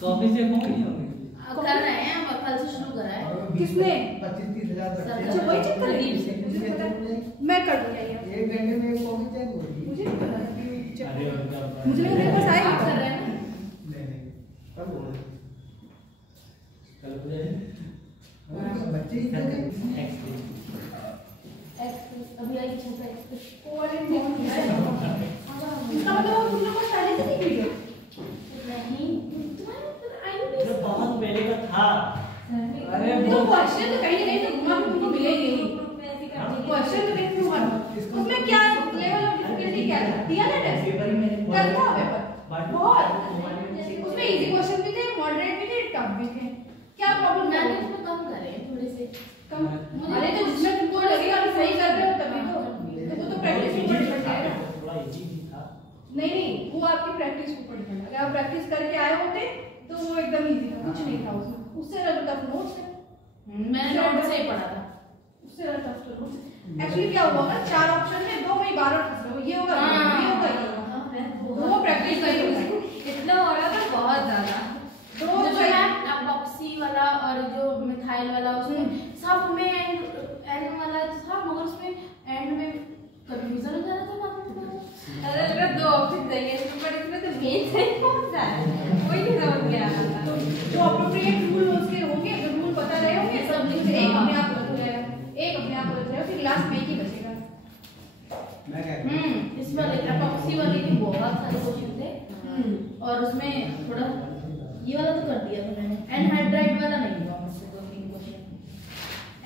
Coffee से होंगे नहीं होंगे कर रहे हैं, हम कल से शुरू करा है। किसने? 25-30 हजार अच्छा वही चेक कर रही है, मैं कर दूंगा ये। 1 घंटे में कॉफी चेक होगी। मुझे नहीं पता अरे मुझे मेरे पास आएगा। आप कर रहे हैं ना? नहीं कब हो कल पूरे बच्चे ही थे अभी आई छुपा है। कोलिन बॉन्ड है। इसका मतलब तुम लोग को पहले से नहीं वीडियो नहीं, तुम्हारे आई जो नहीं। बहुत पहले का था। अरे वो क्वेश्चन तो कहीं नहीं घुमा के तुमको मिलेगी। क्वेश्चन तो कहीं घुमा उसमें क्या लेवल ऑफ डिफिकल्टी क्या था? दिया ना टेस्ट पेपर में करता पेपर बहुत उसमें इजी क्वेश्चन भी थे, मॉडरेट भी थे, टफ भी थे। क्या प्रॉब्लम है? मैंने इसमें कम करे थोड़े से कम। अरे तो जिसमें तुमको लगेगा कि सही कर रहे हो तभी तो वो तो प्रैक्टिस के ऊपर डिपेंड है ना। थोड़ा इजी भी था। नहीं वो आपकी प्रैक्टिस के ऊपर डिपेंड है। अगर आप प्रैक्टिस करके आए होते तो वो एकदम इजी था, कुछ नहीं था उसमें। उससे ज्यादा टफ नोट्स है। मैंने नोट से ही पढ़ा था। उससे ज्यादा टफ तो नोट्स एक्चुअली क्या हुआ ना, 4 ऑप्शन में 2 में 12 फंस रहे हो। ये होगा ये होगा ये होगा। वो प्रैक्टिस नहीं होगी इतना हो रहा था बहुत ज्यादा। तो जो एपॉक्सी वाला और जो मिथाइल वाला उसमें सब में एंड वाला था, मगर उसमें एंड में कंफ्यूजन हो जा रहा था बाद में। अरे मेरा 2 ऑप्शन चाहिए पर इसमें तो मेन सही कौन सा है वही नहीं समझ में आ रहा था। तो जो अप्रोप्रिएट रूल उसके होंगे, अगर रूल पता रहे होंगे सब लिख एक अपने आप गलत हो जाएगा, एक अपने आप गलत रहेगा, फिर लास्ट में एक ही बचेगा। मैं क्या इस वाले एपॉक्सी वाले के बहुत सारे क्वेश्चन थे और उसमें थोड़ा ये वाला तो कर दिया था मैंने। एनहाइड्राइड वाला नहीं हुआ मुझसे 2-3 क्वेश्चन।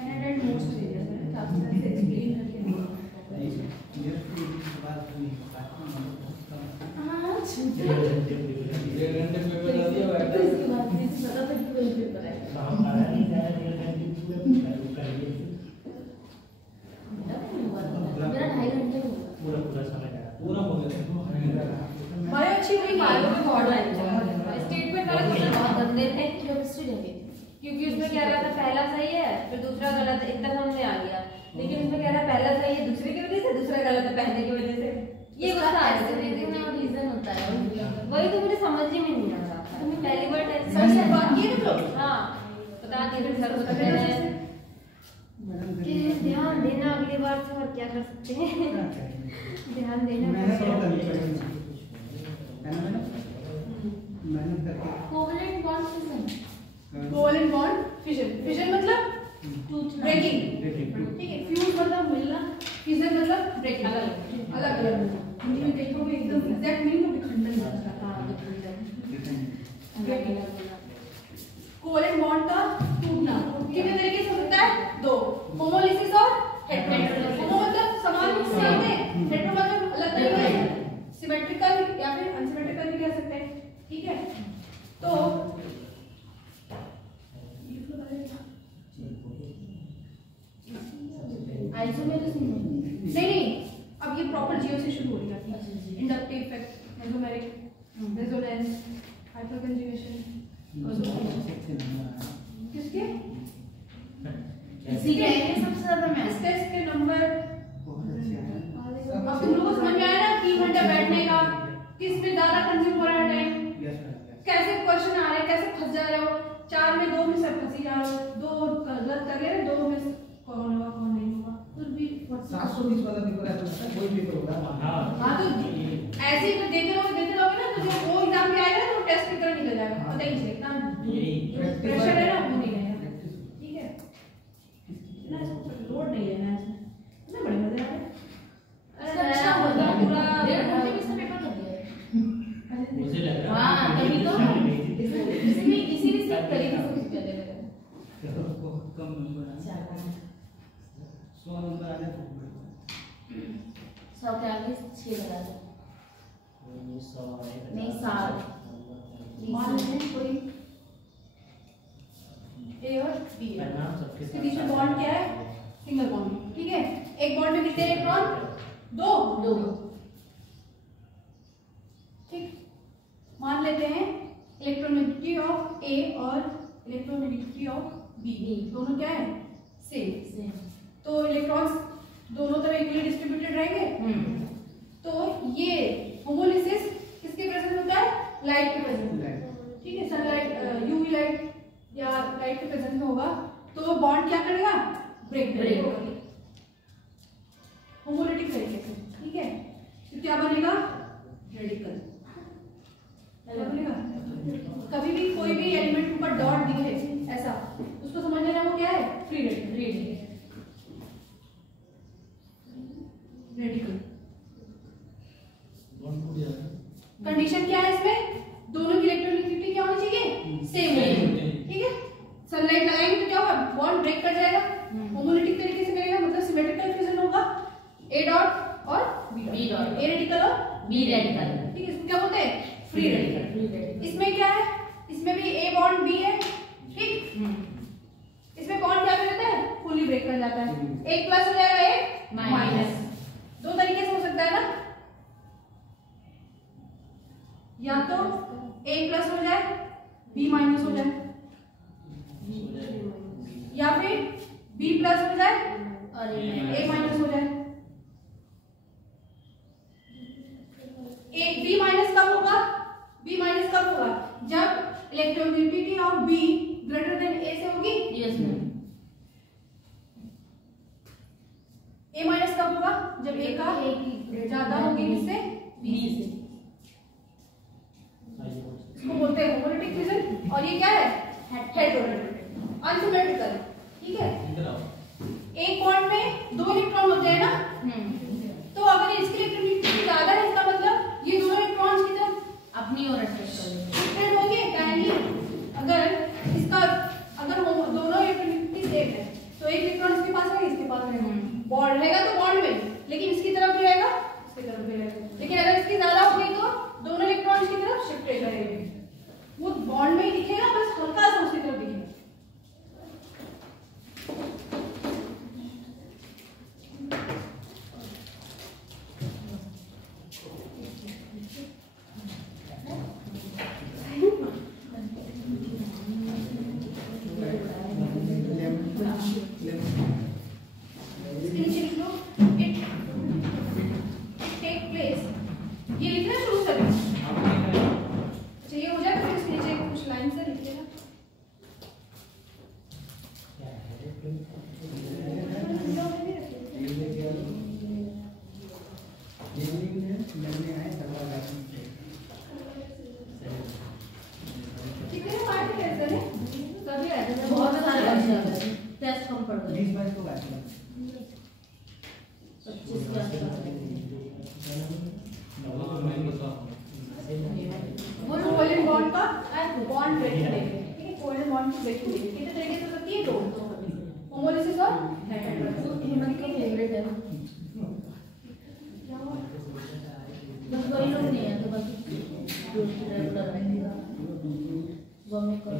एनहाइड्राइड मोस्ट सीरियस है, काफी सारे से एक्सप्लेन करके ये बात नहीं होता। हां ये घंटे पेपर दे दिया हुआ है। तो इसके बाद मुझे पता था कि कोई पेपर है। काम आया नहीं जाए ये घंटे पूरे कर लिए मेरा 2.5 घंटे हुआ। पूरा पूरा समय लगा पूरा हो गया। हमारे अच्छी हुई फाइलों में बहुत टाइम लगा। स्टेटमेंट वाले क्वेश्चन बहुत गंदे थे। केमिस्ट्री लगे क्योंकि उसमें कह रहा था पहला सही है फिर दूसरा गलत है, इतना समझ में आ गया। लेकिन उसमें कह रहा पहला सही है दूसरे की वजह से, दूसरा गलत है पहले की वजह से। ये गुस्सा आ रहा में रीजन होता है वही तो मुझे समझ ही में नहीं आ रहा था। तुम्हें पहली बार टेस्ट सर से बात किए थे लोग? हाँ बता दिए थे सर उसका कि ध्यान देना अगली बार से और क्या कर सकते हैं। ध्यान देना मैंने तो करनी पड़ेगी मैंने करके covalent bond fission. Covalent bond fission, fission मतलब टूटना, ब्रेकिंग, ठीक है। फ्यूज मतलब मिलना, फिशन मतलब ब्रेकिंग, अलग अलग हिंदी में देखोगे एकदम एग्जैक्ट मीनिंग में विखंडन होता है। कोवलेंट बॉन्ड का टूटना कितने तरीके से होता है? 2, होमोलिसिस और हेटेरो। होमो मतलब समान रूप से होते हैं, हेटेरो मतलब अलग तरीके से, सिमेट्रिकल या फिर अनसिमेट्रिकल भी कह सकते हैं, ठीक है। तो आइसोमेरिज्म नहीं अब ये प्रॉपर जियो से शुरू हो रही है। इंडक्टिव इफेक्ट, मेसोमेरिक, रेजोनेंस, हाइपरकंजुगेशन, किसके इसी के सबसे ज्यादा मैथ इस टेस्ट के नंबर। बहुत अच्छा है। अब तुम लोगों को समझ में आया ना 3 घंटा बैठने का, किस में ज्यादा कंज्यूम हो रहा है टाइम, कैसे क्वेश्चन आ रहे हैं, कैसे फंस जा रहे हो। 4 में 2 में सब फंसी जा रहे हो, 2 गलत कर रहे हो, 2 में कौन होगा कौन नहीं होगा। कुछ भी 720 वाला पेपर है तो कोई पेपर होगा। हाँ हाँ तो ऐसे ही तो देते रहोगे ना, तो जब वो एग्जाम में आएगा तो टेस्ट की तरह निकल जाएगा, पता ही नहीं चलेगा। प्रेशर है ना, वो नहीं रहेगा, ठीक है ना। इसको लोड नहीं लेना है इसमें, ना बड़े मजे आ रहे हैं। अच्छा होता पूरा 1.5 घंटे में इसने पेपर कर दिया है। मुझे लग रहा हाँ तभी तो इसमें इसीलिए सब तरीके से कुछ कर लेगा। कम नंबर आने 100 नंबर आने तो 100 के आगे 6 लगा दो। नहीं 7 मान लें कोई ए और बी है, इसके बीच में बॉन्ड क्या है? सिंगल बॉन्ड, ठीक है। एक बॉन्ड में कितने इलेक्ट्रॉन? 2। ठीक, मान लेते हैं इलेक्ट्रोनेगेटिविटी ऑफ ए और इलेक्ट्रोनेगेटिविटी ऑफ बी दोनों क्या है? सेम। तो इलेक्ट्रॉन्स दोनों तरफ इक्वली डिस्ट्रीब्यूटेड रहेंगे। तो ये होमोलिसिस किसके प्रेजेंट होता है? लाइट के प्रेजेंस में, ठीक है, सनलाइट यूवी लाइट या लाइट के प्रेजेंस में होगा तो वो बॉन्ड क्या करेगा, ब्रेक करेगा होमोलिटिक तरीके से, ठीक है। तो क्या बनेगा, रेडिकल बनेगा। कभी भी कोई भी एलिमेंट के ऊपर डॉट दिखे ऐसा, उसको समझ लेना वो क्या है, फ्री रेडिकल। कंडीशन क्या है इसमें, दोनों की इलेक्ट्रोनेगेटिविटी क्या होनी चाहिए, सेम होनी चाहिए, ठीक है। सनलाइट लगाएंगे तो क्या होगा, बॉन्ड ब्रेक कर जाएगा, होमोलिटिक तरीके से करेगा, मतलब सिमेट्रिकल फ्यूजन होगा, ए डॉट और बी डॉट, ए रेडिकल और बी रेडिकल, ठीक है। इसको क्या बोलते हैं, फ्री रेडिकल। इसमें क्या है, इसमें भी ए बॉन्ड बी है, ठीक। इसमें बॉन्ड क्या कर देता है, फुली ब्रेक कर जाता है, एक प्लस हो जाएगा एक माइनस। दो तरीके से हो सकता है ना, या तो ए प्लस हो जाए बी माइनस हो जाए, या फिर बी प्लस हो जाए और ए माइनस हो जाए। ए बी माइनस कब होगा, बी माइनस कब होगा, जब electronegativity of B greater than A से होगी, यस मैम। ए माइनस कब होगा, जब ए का ज्यादा होगी किससे, बी से। इसको बोलते हैं होमोलिटिक फ्यूजन। और ये क्या है, हेटेरोनेगेटिव अनसिमेट्रिकल, ठीक है। एक बॉन्ड में दो इलेक्ट्रॉन होते हैं ना, तो अगर इसकी इलेक्ट्रोनेगेटिविटी ज्यादा है, इसका मतलब ये दोनों इलेक्ट्रॉन्स की तरफ अपनी ओर अट्रैक्ट होंगे, काइंडली। अगर इसका दोनों इलेक्ट्रोनेगेटिविटी सेम है तो एक इलेक्ट्रॉन इसके पास है, इसके पास रहेगा, बॉन्ड रहेगा तो बॉन्ड में, लेकिन इसकी तरफ भी रहेगा, इसकी तरफ भी रहेगा। लेकिन अगर इसकी ज्यादा होगी तो दोनों इलेक्ट्रॉन की तरफ शिफ्टेड रहेंगे, वो बॉन्ड में ही दिखेगा, बस हल्का सा उसकी तरफ दिखेगा। बॉन्ड ब्रेक करेंगे, ठीक है, कोवैलेंट बॉन्ड को ब्रेक करेंगे। कितने तरीके से हो सकती है, दो, होमोलिसिस और हेटेरोलिसिस। हेमंत का फेवरेट है, बस वही लोग नहीं है तो बस रेगुलर रहेगा वो में कर।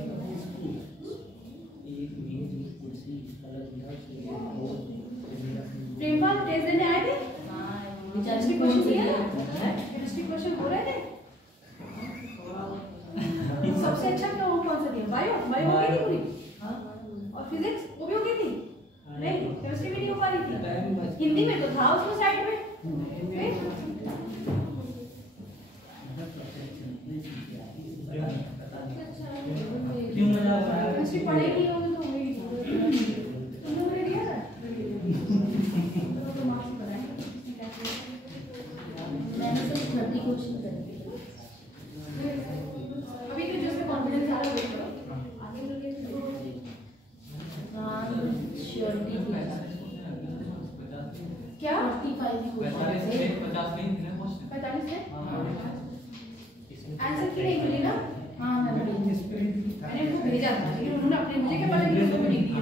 प्रेमपाल टेस्ट देने आए थे, हां केमिस्ट्री क्वेश्चन दिया ना, केमिस्ट्री क्वेश्चन हो रहे थे। सबसे अच्छा तो कौन सा दिया, बायो बायो हो गई थी पूरी, और फिजिक्स वो भी हो गई थी, नहीं केमिस्ट्री भी नहीं हो पा रही थी। हिंदी में तो था उसमें साइड में, क्यों मजा आ रहा है, केमिस्ट्री पढ़ाई नहीं होगी तो होगी, तुमने मुझे दिया था तो मार्क्स बनाए, मैंने सिर्फ 30 क्वेश्चन करे। अभी तो जिसमें कॉन्फिडेंस सारा वेट करो, आगे चलके हां श्योरिटी क्या 45 ही हुआ, 50 नहीं थे ना, 45 थे आंसर की नहीं मिली ना। हां मैंने वो भेजा था, लेकिन उन्होंने अपने मुझे क्या पता कि उसको नहीं दिया,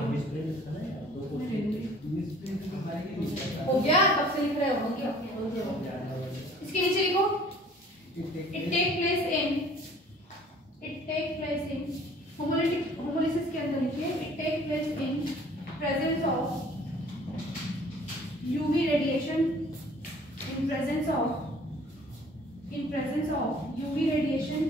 हो गया कब से लिख रहे हो, हो गया। इसके नीचे लिखो it take place in homolysis के अंदर लिखिए it take place in presence of UV radiation, in presence of UV radiation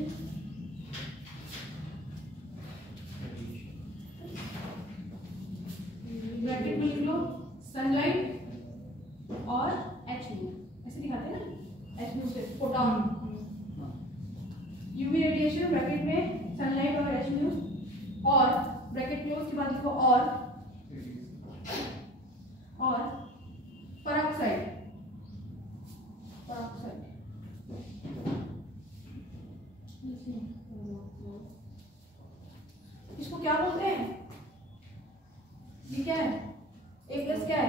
bracket में सनलाइट और एच म्यू और ब्रैकेट क्लोज के बाद लिखो और पेरोक्साइड इसको क्या बोलते हैं? ये क्या है? A प्लस क्या है?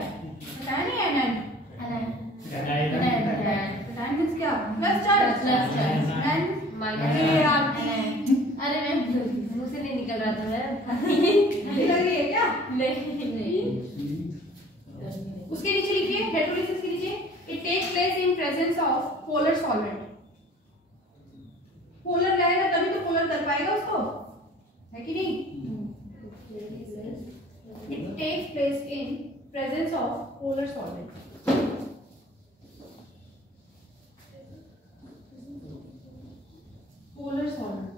एनायन या एनायन? एनायन मींस क्या? Plus charge. एनायन अरे मैं मुंह से नहीं निकल रहा था मैं। नहीं लग रही है क्या? नहीं उसके नीचे लिखिए हाइड्रोलिसिस के नीचे it takes place in presence of polar solvent. Polar रहेगा तभी तो पोलर कर पाएगा उसको, है कि नहीं? It takes place in presence of polar solvent. Polar solvent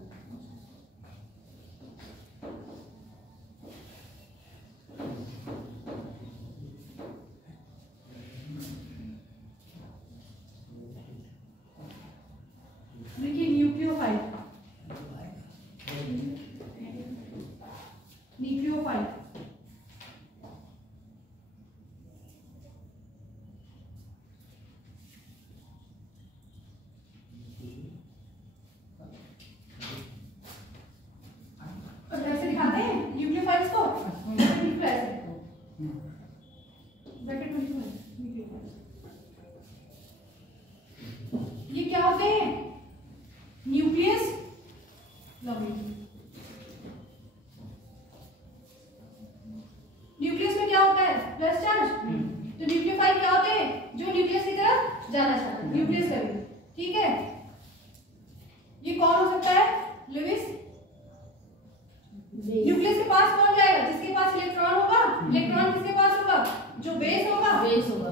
देखिए न्यूक्लियोफाइल। न्यूक्लियोफाइल और कैसे दिखाते हैं न्यूक्लियोफाइल्स को? ब्रैकेट में लिखो न्यूक्लियोफाइल्स। ये क्या होते हैं? न्यूक्लियस न्यूक्लियस में क्या होता है? Plus charge. तो न्यूक्लियोफाइल क्या होते हैं? जो न्यूक्लियस की तरफ जाना चाहते हैं, न्यूक्लियस लेवल। ठीक है, ये कौन हो सकता है? लुईस। न्यूक्लियस के पास कौन जाएगा? जिसके पास इलेक्ट्रॉन होगा। इलेक्ट्रॉन किसके पास होगा? जो बेस होगा। बेस होगा।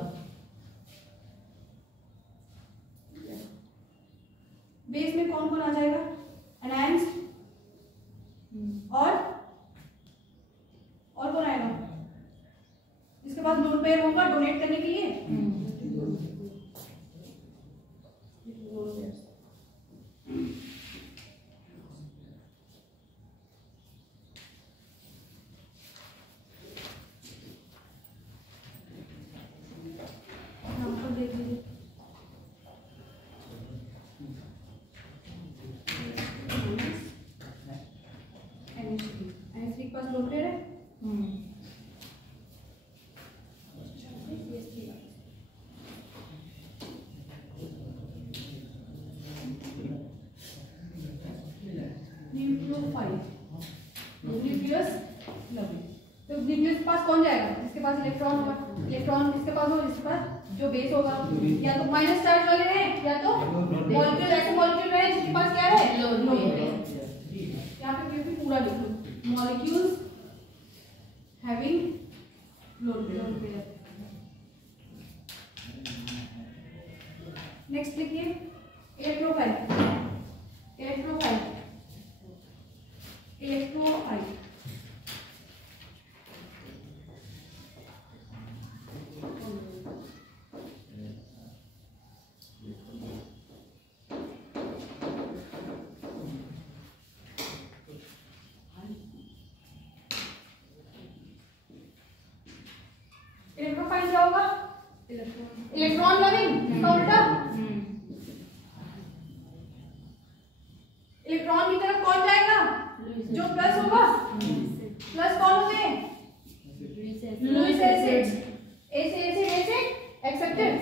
बेस में कौन कौन आ जाएगा? एनायंस और कौन आएगा? इसके पास लोन पेयर होगा डोनेट करने के लिए। देख लीजिए NH3 के पास लोन पेयर है। Nucleophile nucleus lovely. तो न्यूक्लियस के पास कौन जाएगा? जिसके पास इलेक्ट्रॉन होगा। इलेक्ट्रॉन किसके पास होगा? जिसके पास जो बेस होगा। या तो माइनस चार्ज वाले हैं या तो मॉलिक्यूल, ऐसे मॉलिक्यूल है जिसके पास क्या है? Lone pair. यहाँ पे भी पूरा लिख लो, molecules having lone pair. Next लिखिए इलेक्ट्रोफाइल। इलेक्ट्रोफाइल इलेक्ट्रोफाइल इलेक्ट्रोफाइल क्या होगा? इलेक्ट्रॉन लविंग का उल्टा। इलेक्ट्रॉन की तरफ कौन जाएगा? जो प्लस होगा। प्लस कौन होते हैं? Lewis acids. एक्सेप्टेड।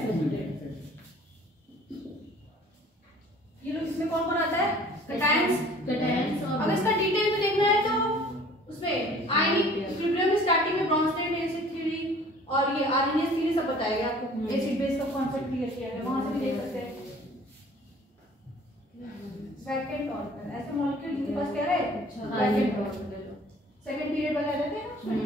ये लोग इसमें कौन कौन आता है? कैटायंस। और अगर इसका डिटेल में देखना है तो उसमें आयनिक इक्विलिब्रियम में स्टार्टिंग में ब्रॉन्स्टेड एसिड थ्योरी और ये आरएनएस थ्योरी सब बताएगा आपको। एसिड बेस का कॉन्सेप्ट क्लियर किया है, वहां से भी देख सकते हैं। सेकंड ऑर्डर ऐसे मॉलिक्यूल जिनके पास क्या रहे? सेकंड पीरियड वाला रहते हैं ना।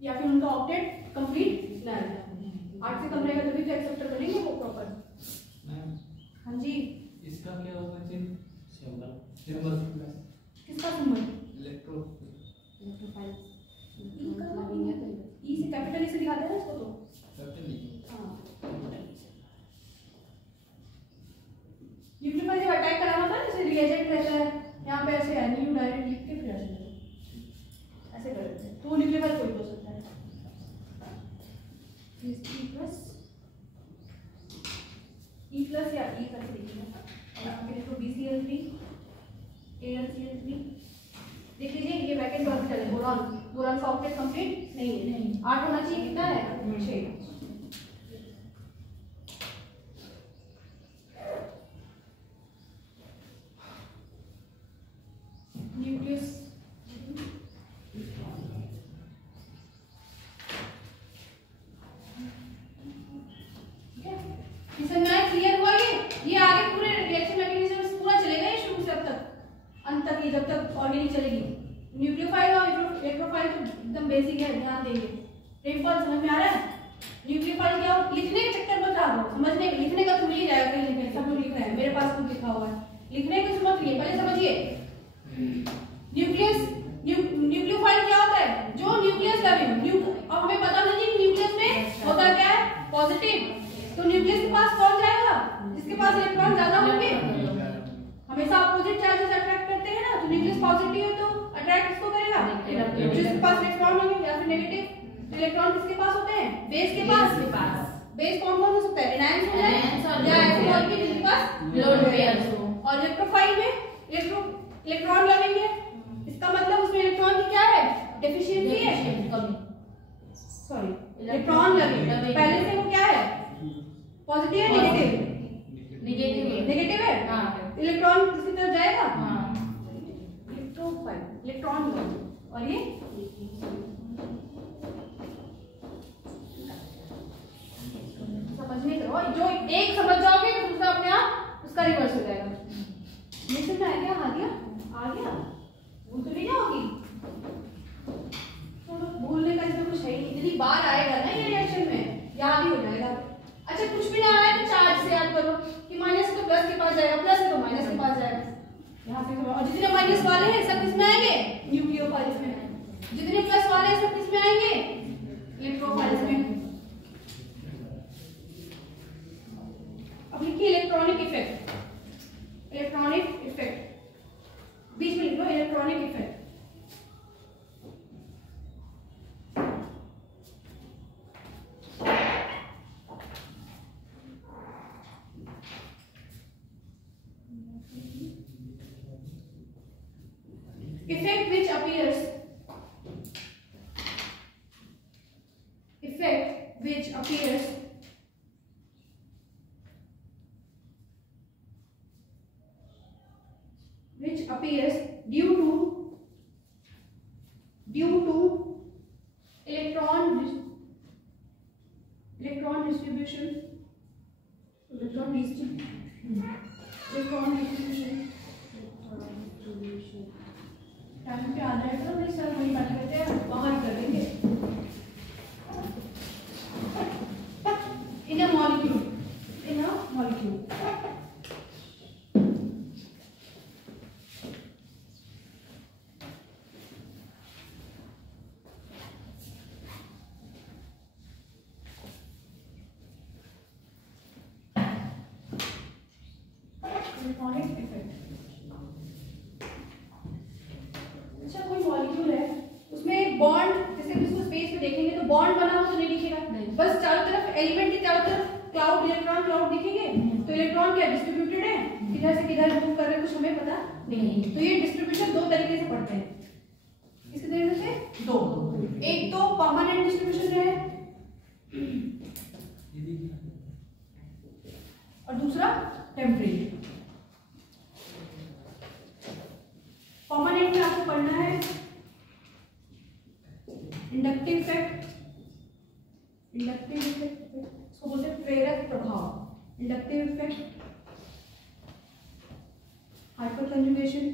या फिर उनका ऑक्टेट कंप्लीट ना रहता। 8 से कम रहेगा तभी तो एक्सेप्टर बनेंगे वो प्रॉपर। हाँ जी, इसका क्या होगा? सिंबल किसका सिंबल? इलेक्ट्रो इलेक्ट्रोफाइल रिएजेंट रहता है, यहाँ पे ऐसे NU डायरेक्ट लिख के फिर ऐसे कर देते हैं, तो न्यूक्लियोफाइल कोई हो सकता है। E प्लस या E करके लिखिए, तो BCl3 AlCl3 देख लीजिए, ये वैकेंट ऑर्बिटल है, बोरॉन, बोरॉन का ऑक्टेट कंप्लीट नहीं है, 8 होना चाहिए, कितना है 6। न्यूक्लियस क्लियर हुआ ये आगे पूरे रिएक्शन मैकेनिज्म पूरा चलेगा ये शुरू से अब तक अंत तक, ये जब तक ऑर्गेनिक चलेगी। न्यूक्लियोफाइल और इलेक्ट्रोफाइल तो एकदम बेसिक है, ध्यान देंगे। रेनफॉल समझ में आ रहा है? न्यूक्लियोफाइल क्या हो, लिखने के चक्कर मत रहो, समझने लिखने का तो मिल ही जाएगा, कहीं लिखने सब लोग लिख रहे हैं, मेरे पास कुछ लिखा हुआ है, लिखने को मत लिखिए, पहले समझिए। न्यूक्लियस न्यूक्लियोफाइल क्या होता है, जो न्यूक्लियस लविंग, अब हमें पता नहीं कि न्यूक्लियस में होता क्या है, पॉजिटिव, तो न्यूक्लियस के पास कौन जाएगा, जिसके पास इलेक्ट्रॉन ज्यादा होंगे, हमेशा अपोजिट चार्जेस अट्रैक्ट करते हैं ना, तो न्यूक्लियस पॉजिटिव है तो अट्रैक्ट किसको करेगा, जिसके पास इलेक्ट्रॉन होंगे, या फिर नेगेटिव इलेक्ट्रॉन किसके पास होते हैं, बेस के पास। बेस कौन कौन हो सकता है, एनायंस हो जाए या ऐसे मॉलिक्यूल जिनके पास लोड पेयर्स हो। और इलेक्ट्रोफाइल में इलेक्ट्रॉन लविंग है, इसका मतलब उसमें इलेक्ट्रॉन की क्या है, डेफिशिएंसी है, सॉरी इलेक्ट्रॉन लविंग, पहले से वो क्या है, पॉजिटिव है नेगेटिव, नेगेटिव है, हां इलेक्ट्रॉन किसी तरफ जाएगा, हां इलेक्ट्रोफाइल इलेक्ट्रॉन लविंग। और ये समझने करो, जो एक समझ जाओगे तो दूसरा अपने आप उसका रिवर्स हो जाएगा। ये समझ आ गया, आ गया भूल तो नहीं जाओगी, तो भूलने का इसमें कुछ है ही, इतनी बार आएगा ना ये रिएक्शन में, याद ही हो जाएगा। अच्छा कुछ भी ना आए तो चार्ज से याद करो कि माइनस है तो प्लस के पास जाएगा, प्लस है तो माइनस के पास जाएगा, यहाँ से। और जितने माइनस वाले हैं सब किसमें आएंगे, न्यूक्लियोफाइल्स में, जितने प्लस वाले हैं सब किसमें आएंगे, इलेक्ट्रोफाइल्स में। अब लिखिए इलेक्ट्रॉनिक इफेक्ट, इलेक्ट्रॉनिक इफेक्ट बीच में लिख लो, electronic effect. Effect which appears, effect which appears due to electron distribution, time पे आ जाएगा, नहीं सर वही बैठे रहते हैं, बाहर कर देंगे। इन अ मॉलिक्यूल इलेक्ट्रॉनिक इफेक्ट। अच्छा कोई मॉलिक्यूल है, उसमें बॉन्ड, जैसे कि उसको स्पेस में देखेंगे तो बॉन्ड बना हो तो नहीं दिखेगा, बस चारों तरफ एलिमेंट के चारों तरफ क्लाउड, इलेक्ट्रॉन क्लाउड दिखेंगे, तो इलेक्ट्रॉन क्या डिस्ट्रीब्यूटेड है, किधर से किधर मूव कर रहे हैं कुछ हमें पता नहीं। तो ये डिस्ट्रीब्यूशन दो तरीके से पढ़ते हैं, किस तरीके से, दो, एक तो परमानेंट डिस्ट्रीब्यूशन है और दूसरा टेम्परेरी। परमानेंट में आपको पढ़ना है इंडक्टिव इफेक्ट, इसको बोलते हैं प्रेरक प्रभाव, inductive effect, hyper conjugation,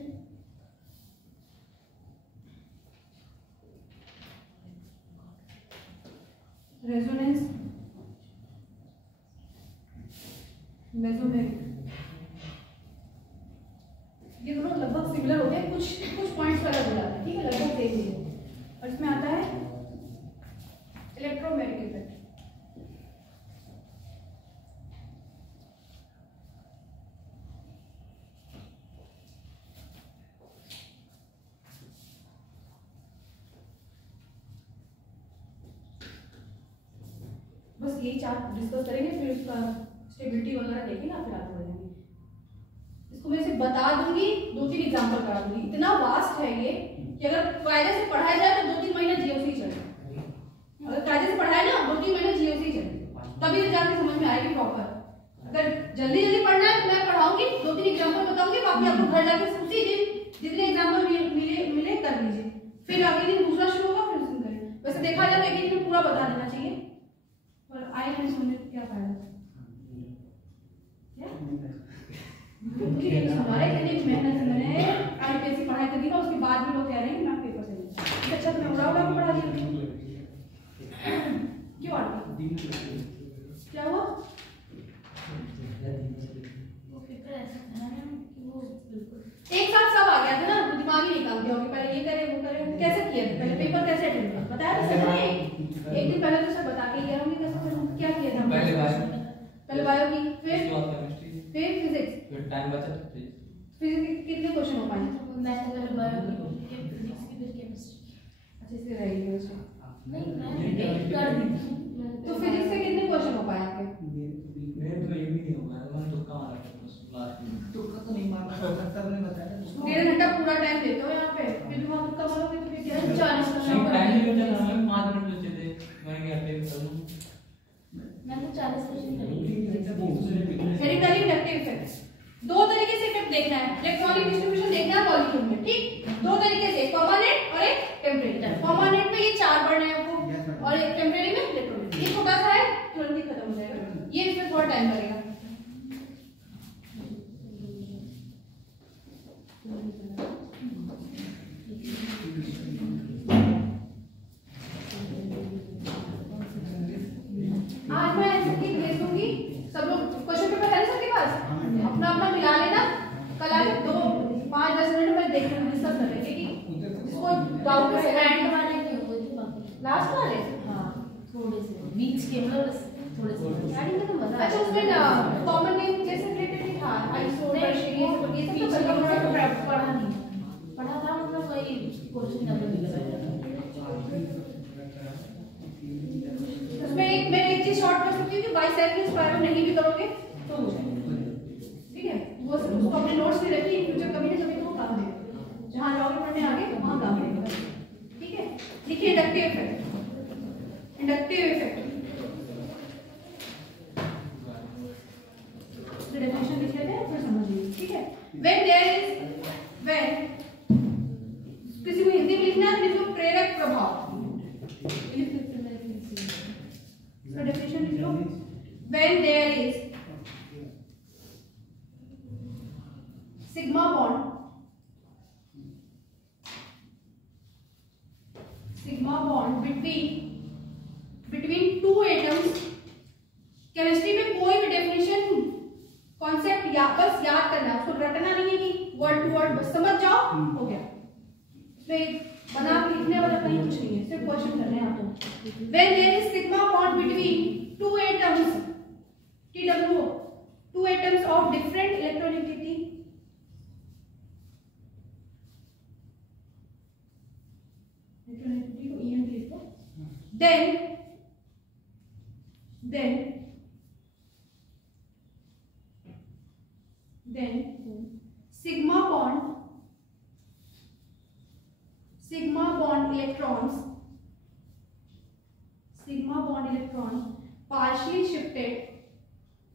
resonance, mesomeric. ये दोनों लगभग सिमिलर होते हैं, कुछ पॉइंट्स पर अलग हो जाते हैं, ठीक है, लगभग सेम ही है। और इसमें आता है इलेक्ट्रोमैग्नेटिक इफेक्ट। बस यही चार्ट डिस्कस करेंगे, फिर उसका स्टेबिलिटी वगैरह देखेंगे, फिर आगे बढ़ेंगे। इसको मैं सिर्फ बता दूंगी, 2-3 एग्जांपल करा दूंगी। इतना वास्ट है ये कि अगर कायदे से पढ़ाया जाए तो 2-3 महीने जीओसी चले। अगर कायदे से पढ़ाया ना 2-3 महीने जीओसी चले, तभी तो जाके समझ में आएगी प्रॉपर। अगर जल्दी जल्दी पढ़ना है तो मैं पढ़ाऊंगी, 2-3 एग्जांपल बताऊंगी, बाकी आपको घर जाके उसी दिन जितने एग्जांपल मिले कर लीजिए, फिर अगले दिन दूसरा शुरू होगा, फिर उस दिन करें। वैसे देखा जाए तो एक दिन में पूरा बता देना चाहिए, और आए नहीं सुनने तो क्या फायदा। हमारे कितनी मेहनत मैंने आईपीएससी पढ़ाई करी ना, उसके बाद भी लोग कह रहे हैं ना पेपर सही। अच्छा तो मैं उड़ा उड़ा पढ़ा दिया, क्यों आती क्या हुआ? वो पेपर ऐसा था ना कि वो बिल्कुल एक साथ सब आ गया था ना, दिमाग ही निकाल दिया होगा, पहले ये करे वो करे, कैसे किया था पहले पेपर कैसे अटेंड किया बताया था सर ने? एक दिन पहले तो सर बता के गया होंगे कैसे क्या किया था। पहले बायो की, फिर फिजिक्स, फिर टाइम बचा तो फिजिक्स के कितने क्वेश्चन हो पाए? मैथ अगर बायो की फिजिक्स की फिर केमिस्ट्री अच्छे से रहेगी उसमें नहीं मैं एक कर दी थी। तो फिजिक्स के कितने क्वेश्चन हो पाए आपके? मेरे तो ये भी नहीं होगा, मैंने तुक्का मारा था बस लास्ट में। तुक्का तो नहीं मारा, सर ने बताया। 1.5 घंटा पूरा टाइम देते हो यहाँ पे, फिर तुम तुक्का मारोगे तो फिर क्या है? 40 नहीं टाइम नहीं बचा था, मैं 5 मिनट बचे थे, मैं क्या अटेंड कर लूं। मैं तो 40 क्वेश्चन करी। हेरिडिटरी इंडक्टिव इफेक्ट, दो तरीके से इफेक्ट देखना है, इलेक्ट्रॉनिक डिस्ट्रीब्यूशन देखना है मॉलिक्यूल में, ठीक? दो तरीके से, परमानेंट और एक टेम्परेरी। परमानेंट में ये 4 बढ़ है आपको, और एक टेम्परेरी में इलेक्ट्रॉनिक। ये छोटा सा है, तुरंत ही खत्म हो जाएगा, ये इसमें थोड़ा टाइम लगेगा। आज मैं सबकी भेज दूंगी, सब लोग क्वेश्चन पेपर है ना सबके पास, अपना अपना मिला लेना, कल आके 5-10 मिनट में देख लेंगे, डिस्कस कर लेंगे कि इसको डाउट बस है। हैंड वाले नहीं हुए थे बाकी लास्ट वाले हाँ थोड़े से बीच के मतलब बस थोड़े से यानी में तो मजा। अच्छा उसमें ना कॉमन नेम जैसे रिलेटेड ही था, आइसो टर्शियरी ये सब पढ़ा नहीं पढ़ा था मतलब वही क्वेश्चन नंबर मिला। उसमें मैं एक चीज शॉर्ट कर सकती हूँ कि बाइसेक्लिक स्पाइरल नहीं भी करोगे तो हो जाएगा, ठीक है? वो उसको अपने नोट्स में रखिए, फ्यूचर कभी ना कभी तो काम देगा, जहाँ जाओगे पढ़ने आगे वहाँ काम देगा, ठीक है? देखिए inductive effect, inductive effect definition लिख लेते हैं फिर समझिए, ठीक है? when किसी को हिंदी में लिखना है लिखो प्रेरक प्रभाव, इसका डेफिनेशन लिख लो। when there is sigma bond between two atoms, chemistry में कोई भी डेफिनेशन कॉन्सेप्ट या बस याद करना, उसको रटना नहीं है कि वर्ड टू वर्ड, बस समझ जाओ हो गया। इसमें बना के लिखने वाला कहीं कुछ नहीं है, सिर्फ क्वेश्चन करने हैं आपको। when there is sigma bond between two atoms, TWO, two atoms of different electronegativity, electronegativity को EN लिख दो, then sigma bond electrons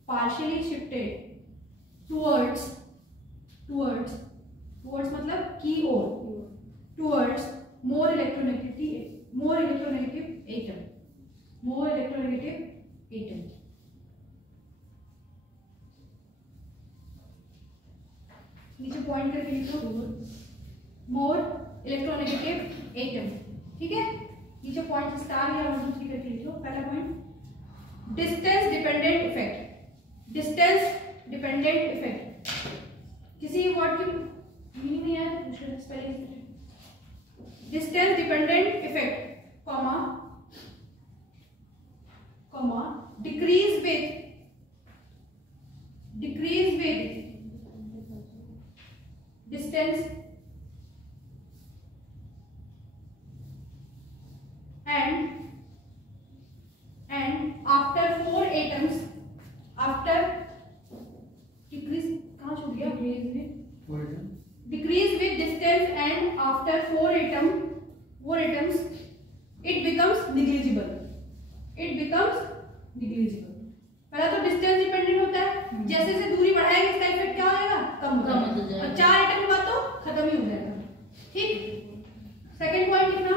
partially shifted towards मतलब की ओर, towards more electronegative atom। नीचे पॉइंट करके लिखो मोर इलेक्ट्रोनेगेटिव एटम, ठीक है? नीचे पॉइंट स्टार या 1 2 3 करके लिखो। पहला पॉइंट डिस्टेंस डिपेंडेंट इफेक्ट, किसी वर्ड की मीनिंग नहीं है पूछ spelling. Distance dependent effect comma decrease with distance and after after four atoms it becomes negligible. पहला तो डिस्टेंस डिपेंडेंट होता है, जैसे जैसे दूरी बढ़ाएंगे इसका इफेक्ट क्या हो जाएगा, कम हो जाएगा, और 4 एटम के बाद तो खत्म ही हो जाएगा। ठीक, सेकंड पॉइंट लिखना,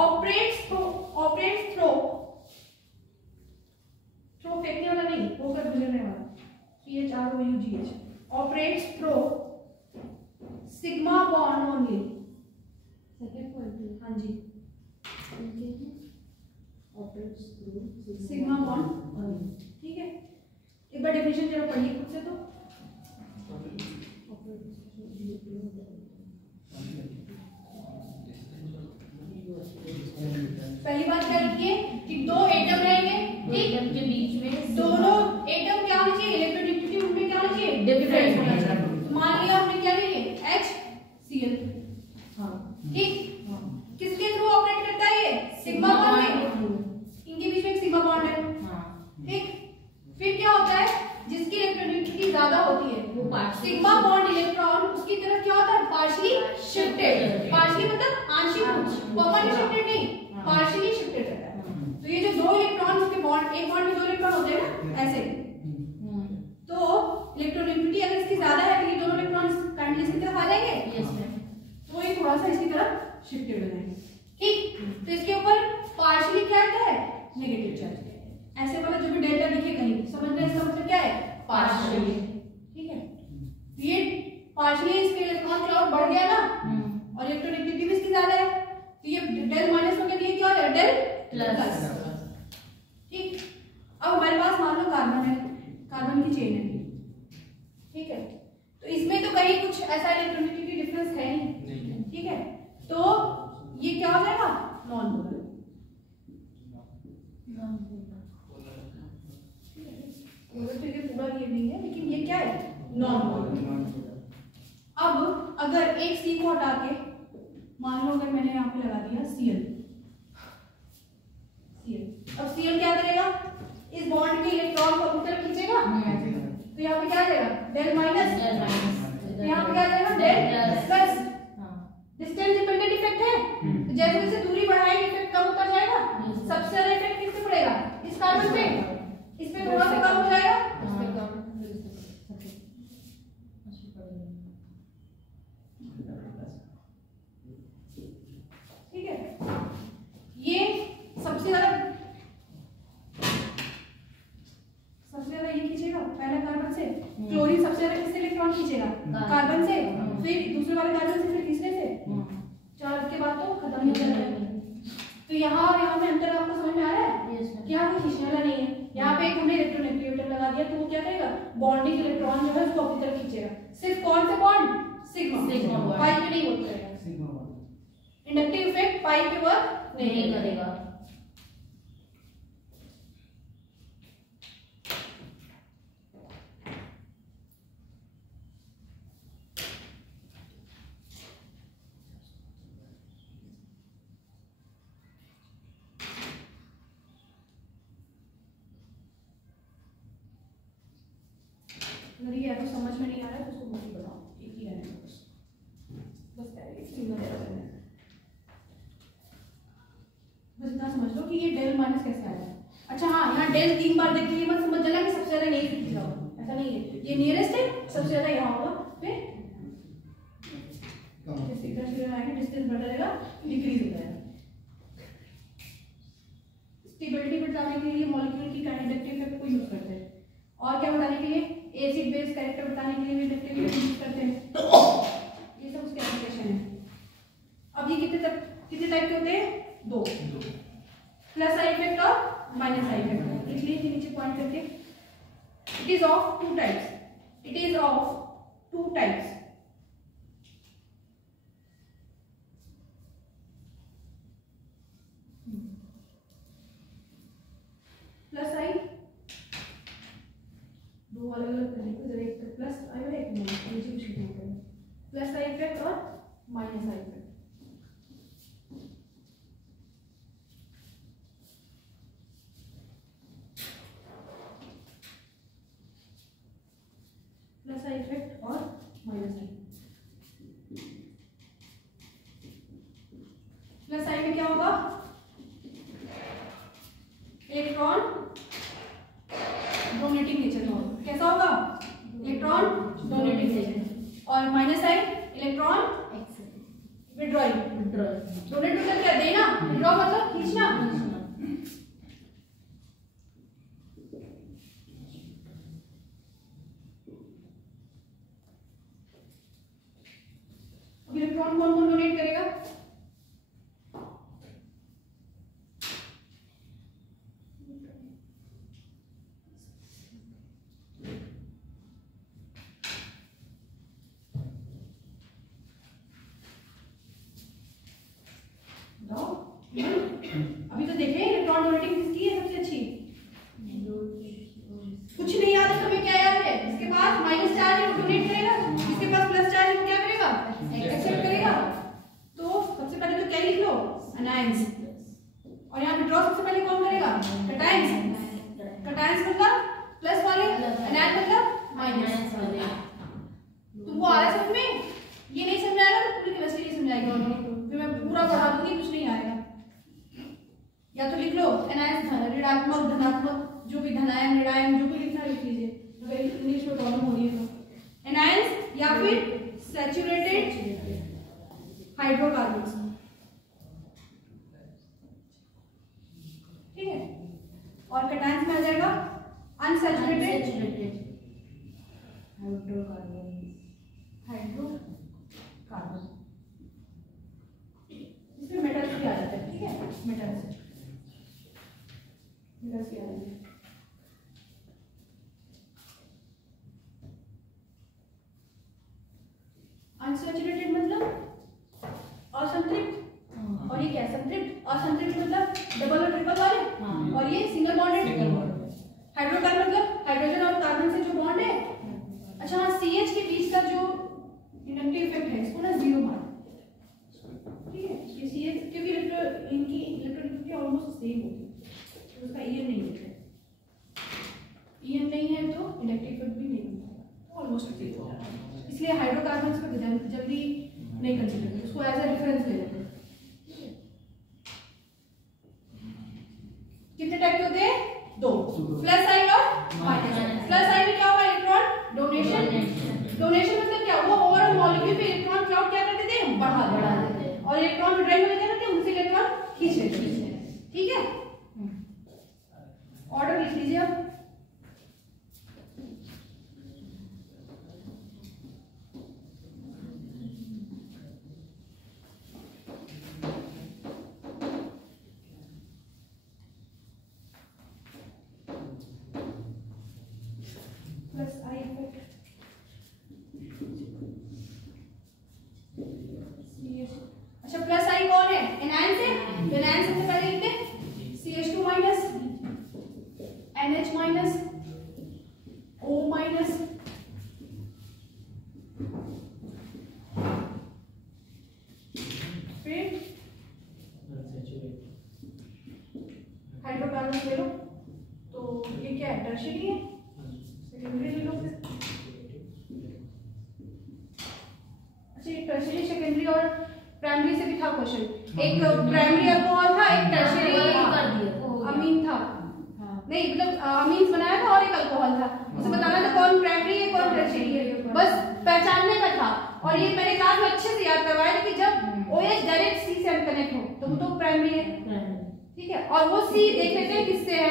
ऑपरेट्स थ्रो फेंकने वाला नहीं, होकर गुजरने वाला, CHROUGH, operates through sigma bond only. Second point हाँ जी, operates through sigma bond only. ठीक है, एक बार डेफिनेशन जरा पढ़िए खुद से। तो पहली बात क्या लिखिए कि दो एटम रहेंगे, ठीक, के बीच में दोनों एटम क्या होना चाहिए, इलेक्ट्रोनेगेटिविटी उनमें क्या होना चाहिए, डिफरेंट होना चाहिए। मान लिया हमने क्या लिए HCl, हाँ ठीक, किसके थ्रू ऑपरेट करता है ये, सिग्मा बॉन्ड में, इनके बीच में एक सिग्मा बॉन्ड है। हाँ ठीक, फिर क्या होता है, जिसकी इलेक्ट्रोनेगेटिविटी ज्यादा होती है वो partially सिग्मा बॉन्ड इलेक्ट्रॉन उसकी तरफ क्या होता है, पार्शियली शिफ्टेड, पार्शियली मतलब आंशिक, परमानेंट शिफ्टेड नहीं, पार्शियली शिफ्टेड रहता है। तो ये जो दो इलेक्ट्रॉन उसके बॉन्ड, एक बॉन्ड में 2 इलेक्ट्रॉन होते हैं ना ऐसे, तो इलेक्ट्रोनेगेटिविटी अगर इसकी ज्यादा है तो ये दोनों इलेक्ट्रॉन काइंडली इसकी तरफ आ जाएंगे, यस मैम, तो ये थोड़ा सा इसकी तरफ शिफ्टेड हो जाएंगे। ठीक, तो इसके ऊपर पार्शियली क्या आता है, नेगेटिव चार्ज। ऐसे वाला जो भी डेल्टा दिखे कहीं, समझ रहे हैं इसका मतलब क्या है, पार्शियली। ठीक है, ये पार्शियली इसके इलेक्ट्रॉन क्लाउड बढ़ गया ना, और इलेक्ट्रोनेगेटिविटी भी इसकी ज्यादा है, तो ये डेल माइनस हो गया, ये क्या हो जाएगा, डेल प्लस। ठीक, अब हमारे पास मान लो कार्बन है, कार्बन की चेन है, ठीक है, तो इसमें तो कहीं कुछ ऐसा इलेक्ट्रोनेगेटिविटी डिफरेंस है नहीं, ठीक है, तो ये क्या हो जाएगा, नॉन पोलर। तो ये पूरा ये नहीं है, लेकिन ये क्या है, नॉन पोलर। अब अगर एक C को हटा के मान लो अगर मैंने यहाँ पे लगा दिया Cl, अब Cl क्या करेगा, इस बॉन्ड के इलेक्ट्रॉन को अपनी तरफ खींचेगा, तो यहाँ पे क्या आ जाएगा, डेल माइनस, यहाँ पे क्या आ जाएगा, del plus. Distance dependent effect है, तो जैसे जैसे दूरी बढ़ाएंगे इफेक्ट कम होता जाएगा। सबसे ज्यादा इफेक्ट किससे पड़ेगा, इस कार्बन पे, इस पे थोड़ा सा कम हो जाएगा, ठीक है। ये सबसे ज्यादा ये खींचेगा पहला कार्बन से, क्लोरीन सबसे ज्यादा किससे इलेक्ट्रॉन खींचेगा, कार्बन से, फिर दूसरे वाले कार्बन से, फिर तीसरे से, 4 के बाद तो खत्म हो जाएगा। तो यहाँ और यहाँ में अंतर आपको समझ में आ रहा है, कि यहाँ कोई खींचने वाला नहीं है। यहाँ पे एक हमने इलेक्ट्रोनेगेटिविटी लगा दिया, तो वो क्या करेगा, बॉन्डिंग इलेक्ट्रॉन जो है उसको अपनी तरफ खींचेगा। सिर्फ कौन से बॉन्ड, सिग्मा पाई पे नहीं होता है, इंडक्टिव इफेक्ट पाई पे वर्क नहीं करेगा। अगर ये तो समझ में नहीं आ रहा है तो उसको मुझे बताओ, एक ही रहने दो बस इतना समझ लो कि ये डेल माइनस कैसे आ रहा है। अच्छा हाँ, यहाँ डेल 3 बार देखिए, ये मत समझ जाना कि सबसे ज्यादा नहीं दिखेगा, ऐसा नहीं है, ये नियरेस्ट है, सबसे ज्यादा यहाँ होगा, फिर जैसे इधर से आएगा डिस्टेंस बढ़ जाएगा, डिक्रीज हो जाएगा। स्टेबिलिटी बताने के लिए मॉलिक्यूल की काइनेटिक इफेक्ट को यूज करते हैं, और क्या बताने के लिए, एसिड बेस कैरेक्टर बताने के लिए भी इंडक्टिव इफेक्ट यूज करते हैं। ये सब उसके एप्लीकेशन है। अब ये कितने टाइप के होते हैं, 2, प्लस साइड इफेक्ट और माइनस साइड इफेक्ट। इसलिए नीचे पॉइंट करके, it is of 2 types, plus side, 2 अलग अलग करने को, जरा एक प्लस आएगा, एक माइनस, नीचे कुछ नहीं करेंगे, प्लस साइड इफेक्ट और minus side effect. Plus side effect और माइनस साइड। डोनेटिंग नेचर का होगा। कैसा होगा? Electron donating nature. और minus sign electron withdrawing. Donate मतलब क्या? देना, विड्रॉ मतलब खींचना। अब इलेक्ट्रॉन कौन कौन डोनेट करेगा? अभी तो देखें इलेक्ट्रॉन डोनेटिंग किसकी है सबसे अच्छी? कुछ नहीं याद है तुम्हें? क्या याद है? इसके पास माइनस चार्ज है वो डोनेट करेगा, इसके पास प्लस चार्ज है वो क्या करेगा? एक्सेप्ट करेगा। तो सबसे पहले तो क्या लिख लो? अनायंस। और यहाँ विड्रॉ सबसे पहले कौन करेगा? कैटायंस। कैटायंस मतलब प्लस वाले, अनायन मतलब माइनस वाले। तुमको आ रहा है समझ में? ये नहीं समझाएगा तो पूरी केमिस्ट्री नहीं समझाएगी, फिर मैं पूरा पढ़ा दूंगी, कुछ नहीं आएगा। या तो लिख लो एनायन ऋणात्मक धनात्मक, जो भी धनायन ऋणायन जो भी लिखना लिख लीजिए, अगर इंग्लिश में प्रॉब्लम हो रही है तो। एनायंस या फिर सैचुरेटेड हाइड्रोकार्बन्स, ठीक है। और कैटायंस में आ जाएगा अनसैचुरेटेड हाइड्रोकार्बन। इसमें मेटल्स भी आ जाते हैं, ठीक है। मेटल्स भी आ जाते हैं। अनसैचुरेटेड मतलब असंतृप्त, और ये क्या? संतृप्त। असंतृप्त मतलब डबल और ट्रिपल वाले, और ये सिंगल बॉन्डेड। हाइड्रोकार्बन मतलब हाइड्रोजन और कार्बन से जो बॉन्ड है। अच्छा हाँ, CH के बीच का जो इंडक्टिव इफेक्ट है इसको ना जीरो मान, ठीक है। ये CH क्योंकि इनकी इलेक्ट्रोनेगेटिविटी ऑलमोस्ट सेम होती है, तो उसका EN नहीं होता है। EN नहीं है तो इंडक्टिव इफेक्ट भी नहीं होता, ऑलमोस्ट सेम होता है। इसलिए हाइड्रोकार्बन्स को जल्दी नहीं कंसीडर करते, उसको एज अ रेफरेंस ले लेते हैं। कितने टाइप के होते हैं? दो, प्लस साइन और माइनस साइन। प्लस साइन में क्या होगा? Electron donation. डोनेशन मतलब क्या? वो ओवरऑल मॉलिक्यूल पे इलेक्ट्रॉन क्लाउड क्या कर देते हैं? बढ़ा देते हैं। और इलेक्ट्रॉन विड्रॉइंग में क्या करते हैं? उनसे इलेक्ट्रॉन खींच लेते हैं, ठीक है। ऑर्डर लिख लीजिए अब। प्लस आई इफेक्ट, अच्छा प्लस आई कौन है? एनायन से। एनायन सबसे पहले लिखते हैं CH2 minus, NH minus, O minus, फिर हाइड्रोकार्बन ले लो। तो ये क्या है? टर्शियरी है। सेकेंडरी ले लो। अच्छा, एक टर्शियरी, सेकेंडरी और प्राइमरी से भी था क्वेश्चन। एक प्राइमरी अल्कोहल था, एक टर्शियरी अमीन था। नहीं मतलब अमीन्स बनाया था और एक अल्कोहल था, उसे बताना था कौन प्राइमरी है कौन टर्शियरी है, बस पहचानने का था। और ये मैंने क्लास में अच्छे से याद करवाया था कि जब OH डायरेक्ट C से कनेक्ट हो तो वो तो प्राइमरी है, ठीक है। और वो C देख लेते हैं किससे है?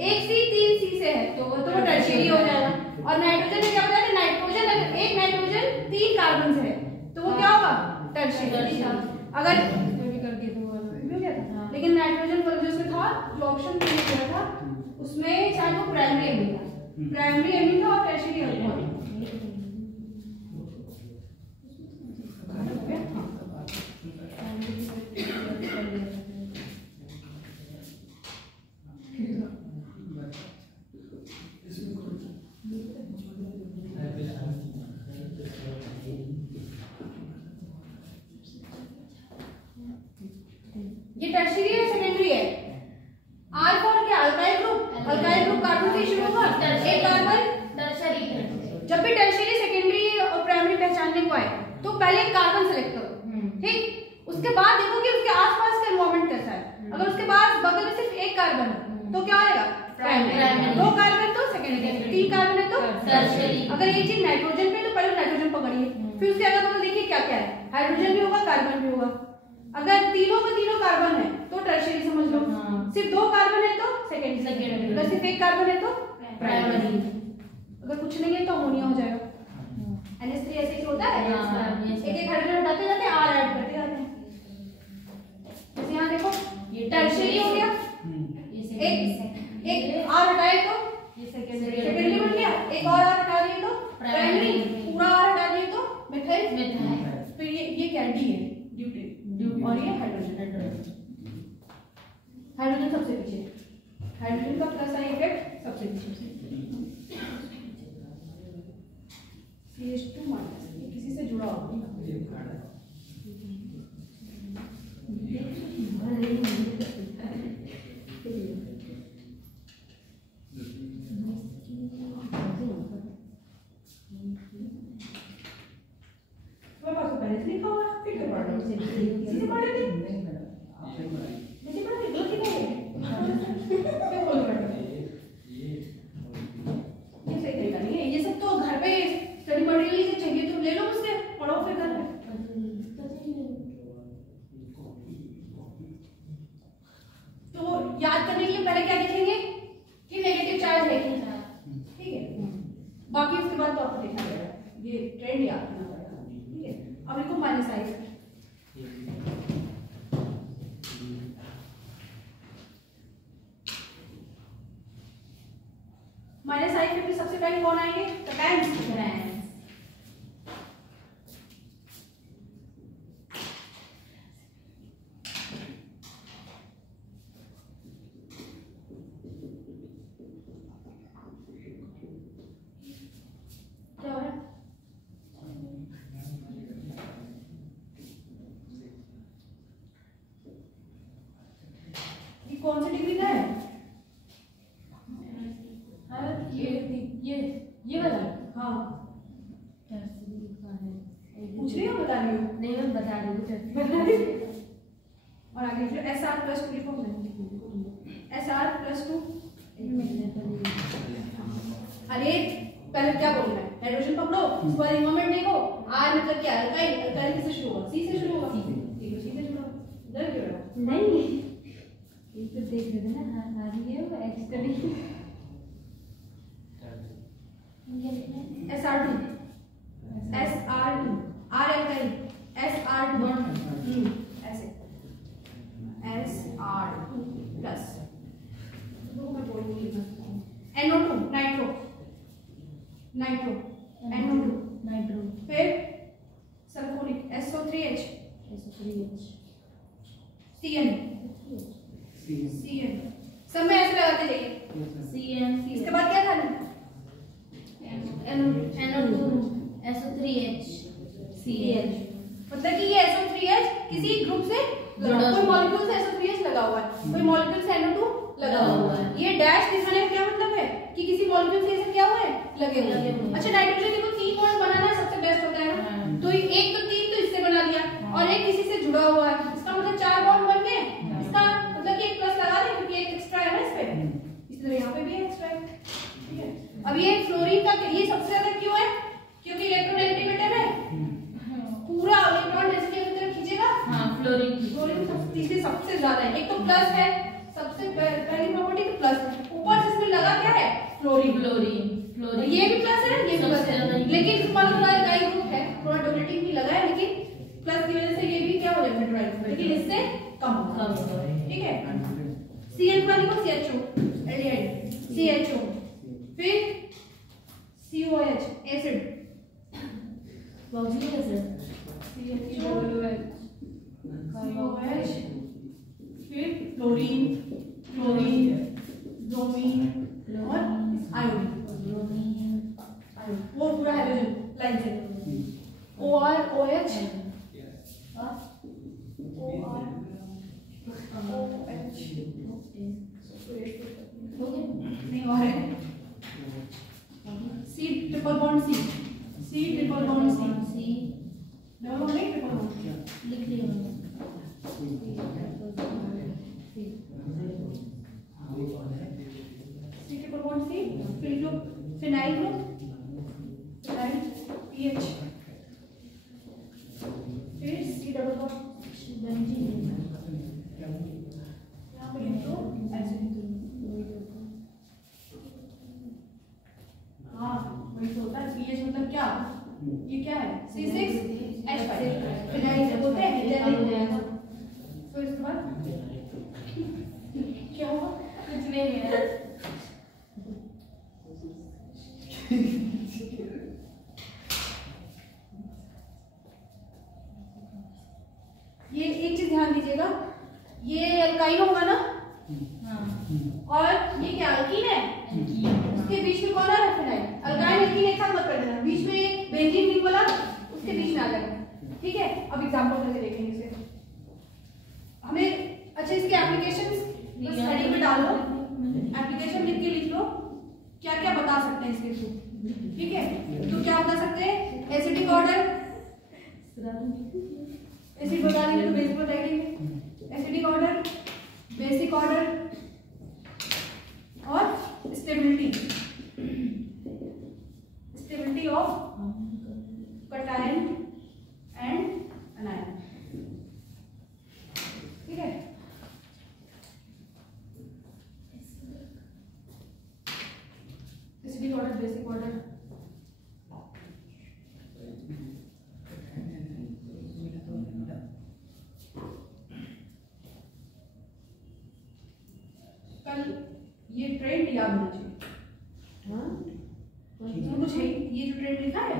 एक C 3 C से है तो वो टर्शियरी हो जाएगा। और नाइट्रोजन में क्या बताया था? नाइट्रोजन अगर एक नाइट्रोजन 3 कार्बन से है तो वो क्या होगा? टर्शियरी। अगर भी कर दिया तो वो हो गया था। लेकिन नाइट्रोजन पर जो था जो ऑप्शन मैंने किया था उसमें चाहे वो प्राइमरी एमिन था, प्राइमरी एमिन था और टर्शियरी अल्कोहल। ये टर्शियरी है सेकेंडरी है? R फॉर क्या? Alkyl group. Alkyl group carbon से शुरू होगा, एक कार्बन टर्शियरी। जब भी टर्शियरी सेकेंडरी और प्राइमरी पहचानने को आए तो पहले एक कार्बन सेलेक्ट करो, ठीक। उसके बाद देखो कि उसके आसपास का एनवायरनमेंट कैसा है। अगर उसके पास बगल में सिर्फ एक कार्बन है तो क्या होगा? प्राइमरी। दो कार्बन तो टर्शियरी। अगर ये चीज नाइट्रोजन पे तो पहले नाइट्रोजन पकड़िए, फिर उसके अगल बगल देखिए क्या क्या है, हाइड्रोजन भी होगा कार्बन भी होगा। अगर तीनों का तीनों कार्बन है तो टर्शियरी समझ लो, सिर्फ 2 कार्बन है तो सेकेंडरी, अगर सिर्फ 1 कार्बन है तो प्राइमरी, अगर कुछ नहीं है तो अमोनिया हो जाएगा। NH3 ऐसे ही होता है, एक एक हाइड्रोजन हटाते जाते हैं, R ऐड करते जाते हैं। जैसे यहाँ देखो ये टर्शियरी हो गया, एक R हटाए तो ये सेकेंडरी बन गया, एक और R हटा दिए तो प्राइमरी, पूरा R हटा दिए तो मिथाइल। फिर ये क्या डी है, ड्यूटेन, और ये हाइड्रोजन। हाइड्रोजन सबसे पीछे, हाइड्रोजन का प्लस आई इफेक्ट सबसे पीछे। CH2 माइनस, ये किसी से जुड़ा होगा। मेरे पास पहले से लिखा हुआ है, फिर से पढ़ लो, सीधे पढ़ लेते हैं। जैसे पढ़ा नहीं, गलती नहीं है, क्या बोल रहे हो? ये सही तरीका नहीं है, ये सब तो घर पे स्टडी मटेरियल से चाहिए तो ले लो उससे, पढ़ो फिर घर में। तो याद करने के लिए पहले क्या देखेंगे कि नेगेटिव चार्ज है कि नहीं, ठीक है। बाकी उसके बाद तो आपको देखना पड़ेगा, ये ट्रेंड याद करना पड़ेगा, ठीक है। अब लिखो माइनस आई, माइनस आई फिर सबसे पहले कौन आएंगे, कैटायंस। क्या हो रहा है? ये कौन सी डिग्री का है? ये वाला। हाँ, पूछ रही हो, बता रही हो? नहीं मैं बता रही हूँ। और आगे जो SR+2 लिखो, SR+2। अरे पहले क्या बोलना है, हाइड्रोजन पकड़ो, उसके बाद इन्वायरमेंट देखो, R मतलब क्या, अल्काइल, अल्काइल किससे शुरू होगा, C से शुरू होगा, C से शुरू होगा, डर क्यों रहा? नहीं ये तो देख रहे थे ना, आ रही है वो external. SR2, SR2, R alkyl, SR2, ऐसे SR2 प्लस, मैं बोलूंगी NO2, nitro, nitro, NO2, nitro, फिर सल्फोनिक, SO3H, CN, CN, सब में ऐसे लगाते जाइए। इसके बाद क्या था? NO2, SO3H, CH। मतलब कि ये SO3H किसी ग्रुप से लगा, कोई मॉलिक्यूल से SO3H लगा हुआ है, कोई मॉलिक्यूल से NO2 लगा हुआ है। ये डैश दिखाने का क्या मतलब है कि किसी मॉलिक्यूल से ऐसे क्या हुआ है, लगे हुए हैं। अच्छा, नाइट्रोजन देखो 3 बॉन्ड बनाना सबसे बेस्ट होता है ना, तो एक तो 3 तो इससे बना दिया और एक किसी से जुड़ा हुआ है, इसका मतलब 4 बॉन्ड बन गए। इसका मतलब कि एक प्लस लगा दें क्योंकि एक एक्स्ट्रा है ना इस पे, इसी तरह यहाँ पे भी एक्स्ट्रा है, ठीक है। अब ये फ्लोरीन का ये सबसे ज्यादा क्यों है, क्योंकि इलेक्ट्रोनेगेटिविटी है, पूरा इलेक्ट्रॉन डेंसिटी की तरफ खींचेगा। हाँ, फ्लोरीन तीसरी सबसे ज्यादा है, एक तो प्लस है, सबसे पहली प्रॉपर्टी तो प्लस, ऊपर से इसमें लगा क्या है, फ्लोरीन, ये भी प्लस है, ये भी प्लस है, लेकिन मान लो डाई ग्रुप है, थोड़ा डोनेटिंग भी लगा है, लेकिन प्लस की वजह से ये भी क्या हो जाएगा ड्राई, लेकिन इससे कम होगा, ठीक है। CN का लिखो CHO, एल्डिहाइड, CHO, फिर COH, acid, oxygen acid, COH, फिर फ्लोरीन, ब्रोमीन और आयोडीन, वो पूरा हाइड्रोजन लाइन से, OR, OH, नहीं और है C triple bond C, double bond नहीं, ट्रिपल बॉन्ड लिख लिया मैंने। C ट्रिपल बॉन्ड C, फिर ग्रुप, फिनाइल ग्रुप, क्या ये क्या है C6H5 फिनाइल होते हैं। तो इसके बाद क्या हुआ? कुछ नहीं है। ये एक चीज ध्यान दीजिएगा, ये अल्काइन होगा ना, और ये क्या अल्कीन है, उसके बीच में कौन आ रहा है फिनाइल। अल्काइन अल्कीन एक साथ मत कर देना, बीच में एक बेंजीन रिंग वाला उसके बीच में आ जाएगा। ठीक है, अब एग्जांपल करके देखेंगे इसे। हमें अच्छा इसके एप्लीकेशंस बस हेडिंग में डाल लो, एप्लीकेशन लिख के लिख लो क्या क्या बता सकते हैं इसके थ्रू। ठीक है, तो क्या बता सकते हैं, एसिडिक ऑर्डर, एसिड बता देंगे तो बेसिक बताएंगे, एसिडिक ऑर्डर, बेसिक ऑर्डर और stability, stability of cation and anion. ठीक है, एसिडिक ऑर्डर, बेसिक ऑर्डर, कल ये ट्रेंड याद होना चाहिए। तो कुछ है ये जो ट्रेंड लिखा है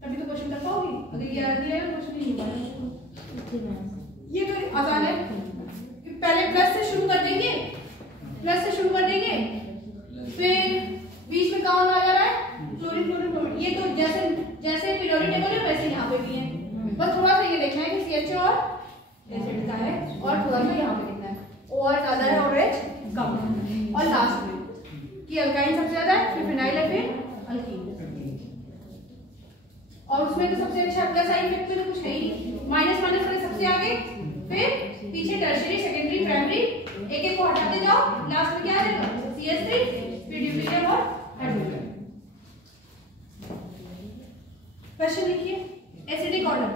तभी तो क्वेश्चन कर पाओगी, अगर ये याद नहीं है क्वेश्चन नहीं होगा। ये तो आसान है कि पहले प्लस से शुरू कर देंगे, प्लस से शुरू कर देंगे, फिर बीच में कौन आ जा रहा है, क्लोरीन क्लोरीन क्लोरीन। ये तो जैसे जैसे पीरियोडिक टेबल है वैसे यहाँ पे भी है, बस थोड़ा सा ये देखना है कि CH और एसिड का है, और थोड़ा सा यहाँ पे देखना है OR ज्यादा है और H कम है, और लास्ट में कि अल्काइन सबसे ज्यादा है, फिर फिनाइल है, फिर अल्कीन। और उसमें तो सबसे अच्छा प्लस साइन इफेक्ट में तो कुछ नहीं, माइनस माइनस वाले सबसे आगे, फिर पीछे टर्शियरी सेकेंडरी प्राइमरी, एक एक को हटाते जाओ, लास्ट में क्या आएगा CH3, फिर ड्यूटेरियम और हाइड्रोजन। क्वेश्चन लिखिए, एसिडिक ऑर्डर,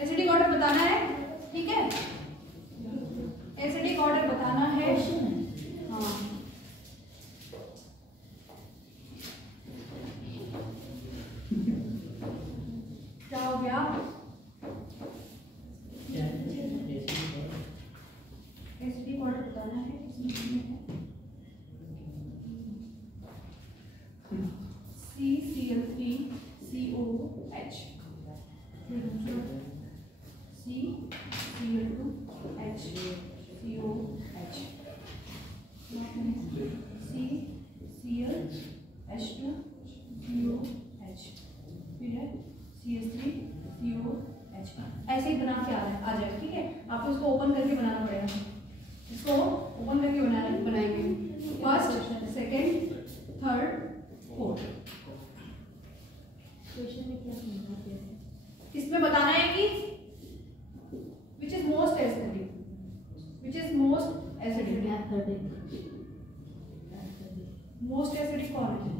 एसिडिक ऑर्डर बताना है। ठीक है, एसिडिक ऑर्डर बताना है। हाँ, क्या हो गया, एसिडिक ऑर्डर बताना है। CCl3 COH, CCl2 H COH, CClH2 COH, फिर है CH3 COH। ऐसे ही बना के आ जाए। ठीक है, आपको इसको ओपन करके बनाना पड़ेगा, इसको ओपन करके बनाएंगे, फर्स्ट सेकेंड थर्ड फोर्थ। इसमें बताना है कि which is most acidic, which is most acidic, most acidic कौन है।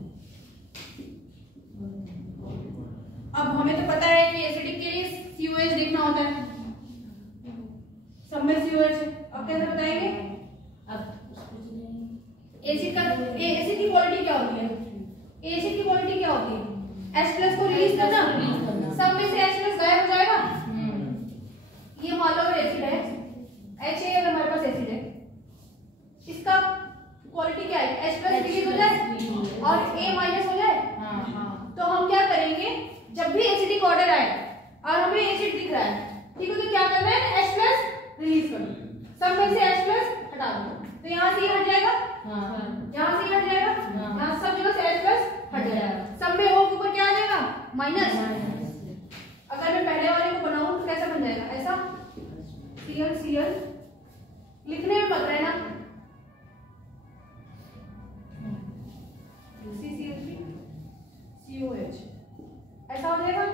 अब हमें तो पता है कि एसिडिक के लिए COH देखना होता है, सब में COH है। अब कैसे बताएंगे, एसिड का एसिड की क्वालिटी क्या होती है, एसिड की क्वालिटी क्या होती है, H+ को रिलीज करना, सब में से H+ गायब हो जाएगा। ये मान लो अगर एसिड है, H है अगर हमारे पास एसिड है, इसका क्वालिटी क्या है, H+ रिलीज हो जाए और A- हो जाए। तो हम क्या करेंगे, जब भी एसिडिक ऑर्डर आए और हमें एसिड दिख रहा है, ठीक है, तो क्या करना है, H+ रिलीज कर दो, सब में से H+ हटा दो, तो यहाँ से ये हट जाएगा, यहाँ से ये हट जाएगा, यहाँ सब जगह से H+ हट जाएगा, सब में O के ऊपर क्या आ जाएगा, माइनस। अगर मैं पहले वाले को बनाऊं तो कैसा बन जाएगा, ऐसा Cl लिखने में मत रहना, CCl3 COH ऐसा हो जाएगा।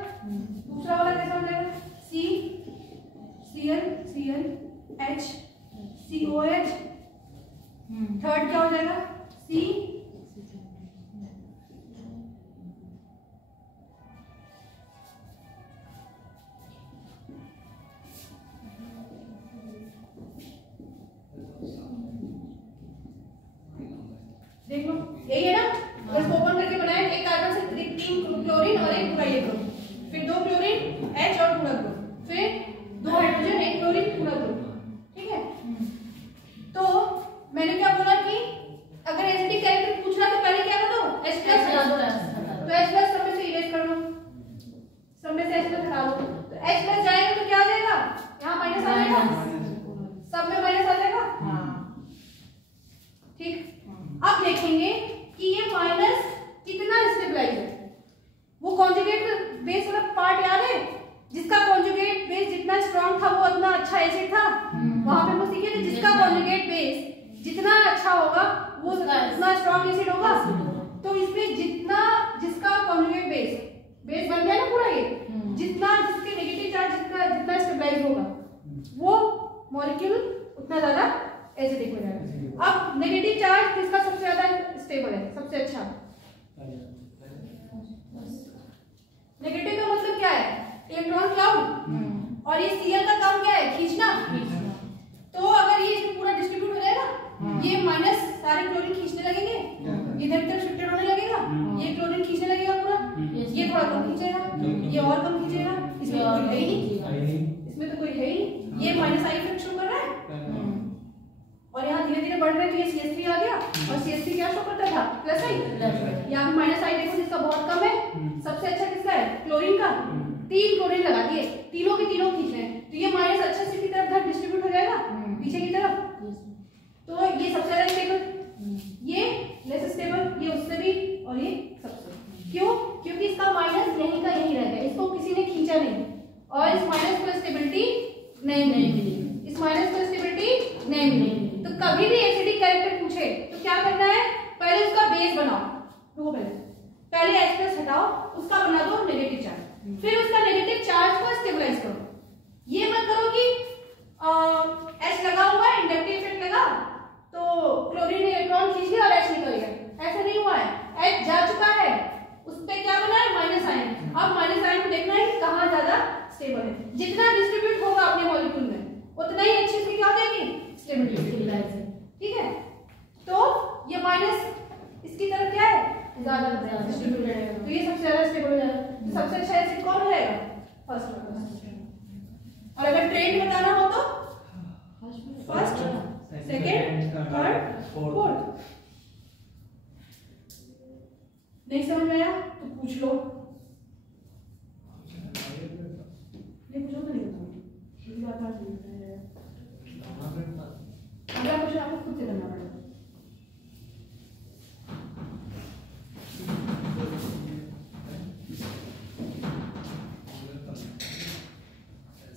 दूसरा वाला कैसा हो जाएगा, CCl H COH। थर्ड क्या हो जाएगा, C देख लो, यही है ना, इसको ओपन करके बनाया, एक कार्बन से 3 क्लोरीन और एक पूरा ये ग्रुप, फिर 2 क्लोरीन H और पूरा ग्रुप, फिर 2 हाइड्रोजन 1 क्लोरीन पूरा ग्रुप। ठीक है, तो मैंने क्या बोला कि अगर एसिडिक कैरेक्टर पूछना तो पहले क्या कर दो, H+ तो H+ सब में से इरेज कर दो, सब में से H+ हटा दो, तो H+ जाएगा तो क्या आ जाएगा, यहाँ माइनस आ जाएगा, सब में माइनस आ जाएगा। ठीक, अब देखेंगे कि ये माइनस कितना स्टेबलाइज है। वो कॉन्जुगेट बेस वाला पार्ट याद है, जिसका कॉन्जुगेट बेस जितना स्ट्रांग था वो उतना अच्छा एसिड था। वहां पे हम सीखे थे जिसका कॉन्जुगेट बेस जितना अच्छा होगा वो उतना स्ट्रांग एसिड होगा। तो इसमें जिसका कॉन्जुगेट बेस बन गया ना पूरा, ये जितना जिसके नेगेटिव चार्ज जितना स्टेबलाइज होगा वो मॉलिक्यूल उतना ज्यादा एसिडिक हो जाएगा। अब नेगेटिव चार्ज किसका सबसे ज्यादा स्टेबल है, सबसे अच्छा? नेगेटिव का मतलब क्या है, इलेक्ट्रॉन क्लाउड, और ये Cl का काम क्या है, खींचना। तो अगर ये इसमें पूरा डिस्ट्रीब्यूट हो जाएगा, ये माइनस सारे क्लोरीन खींचने लगेंगे, इधर इधर शिफ्टेड होने लगेगा, ये क्लोरीन खींचने लगेगा पूरा, ये थोड़ा कम खींचेगा, ये और कम खींचेगा, इसमें तो कोई है ही नहीं, इसमें तो कोई है ही नहीं, ये माइनस आई इफेक्ट शो कर रहा है। और यहाँ धीरे धीरे बढ़ रहा है, तो ये CH3 आ गया, और CH3 क्या शो करता था, प्लस आई। यहाँ पे माइनस आई देखो, जिसका बहुत कम है, सबसे अच्छा किसका है, क्लोरीन का। 3 क्लोरीन लगा दिए, तीनों के तीनों खींच रहे हैं, तो ये माइनस अच्छे से की तरफ डिस्ट्रीब्यूट हो जाएगा पीछे की तरफ। तो ये सबसे ज्यादा स्टेबल, ये लेस स्टेबल, ये उससे भी, और ये सबसे। क्यों? क्योंकि इसका माइनस यहीं का यहीं रह गया, इसको किसी ने खींचा नहीं, और इस माइनस को स्टेबिलिटी नहीं मिली, इस माइनस को स्टेबिलिटी नहीं मिली। तो कभी भी एसिडिक कैरेक्टर पूछे तो क्या करना है, पहले उसका बेस बनाओ, पहले H+ हटाओ, उसका बना दो नेगेटिव चार्ज, फिर उसका नेगेटिव चार्ज को स्टेबलाइज करो। ये मत करो कि H लगा हुआ है, इंडक्टिव इफेक्ट लगा तो क्लोरीन इलेक्ट्रॉन खींच लिया और H निकल गया, ऐसा नहीं हुआ है। H जा चुका है, उस पे क्या बना है, माइनस आयन। अब माइनस आयन को देखना है कहाँ ज्यादा स्टेबल है, जितना डिस्ट्रीब्यूट होगा अपने मॉलिक्यूल में उतना ही अच्छे से क्या हो जाएगी, स्टेबिलिटी। ठीक है, तो ये माइनस इसकी तरफ क्या है, ज्यादा डिस्ट्रीब्यूट रहेगा, तो ये सबसे ज्यादा स्टेबल हो जाएगा। तो सबसे अच्छा एसिड कौन हो जाएगा, फर्स्ट। और अगर ट्रेंड बताना हो तो फर्स्ट, सेकंड, थर्ड, फोर्थ। नहीं समझ में आया तो पूछ लो, नहीं पूछो तो नहीं बताऊंगी, अगला क्वेश्चन आपको खुद से करना पड़ेगा।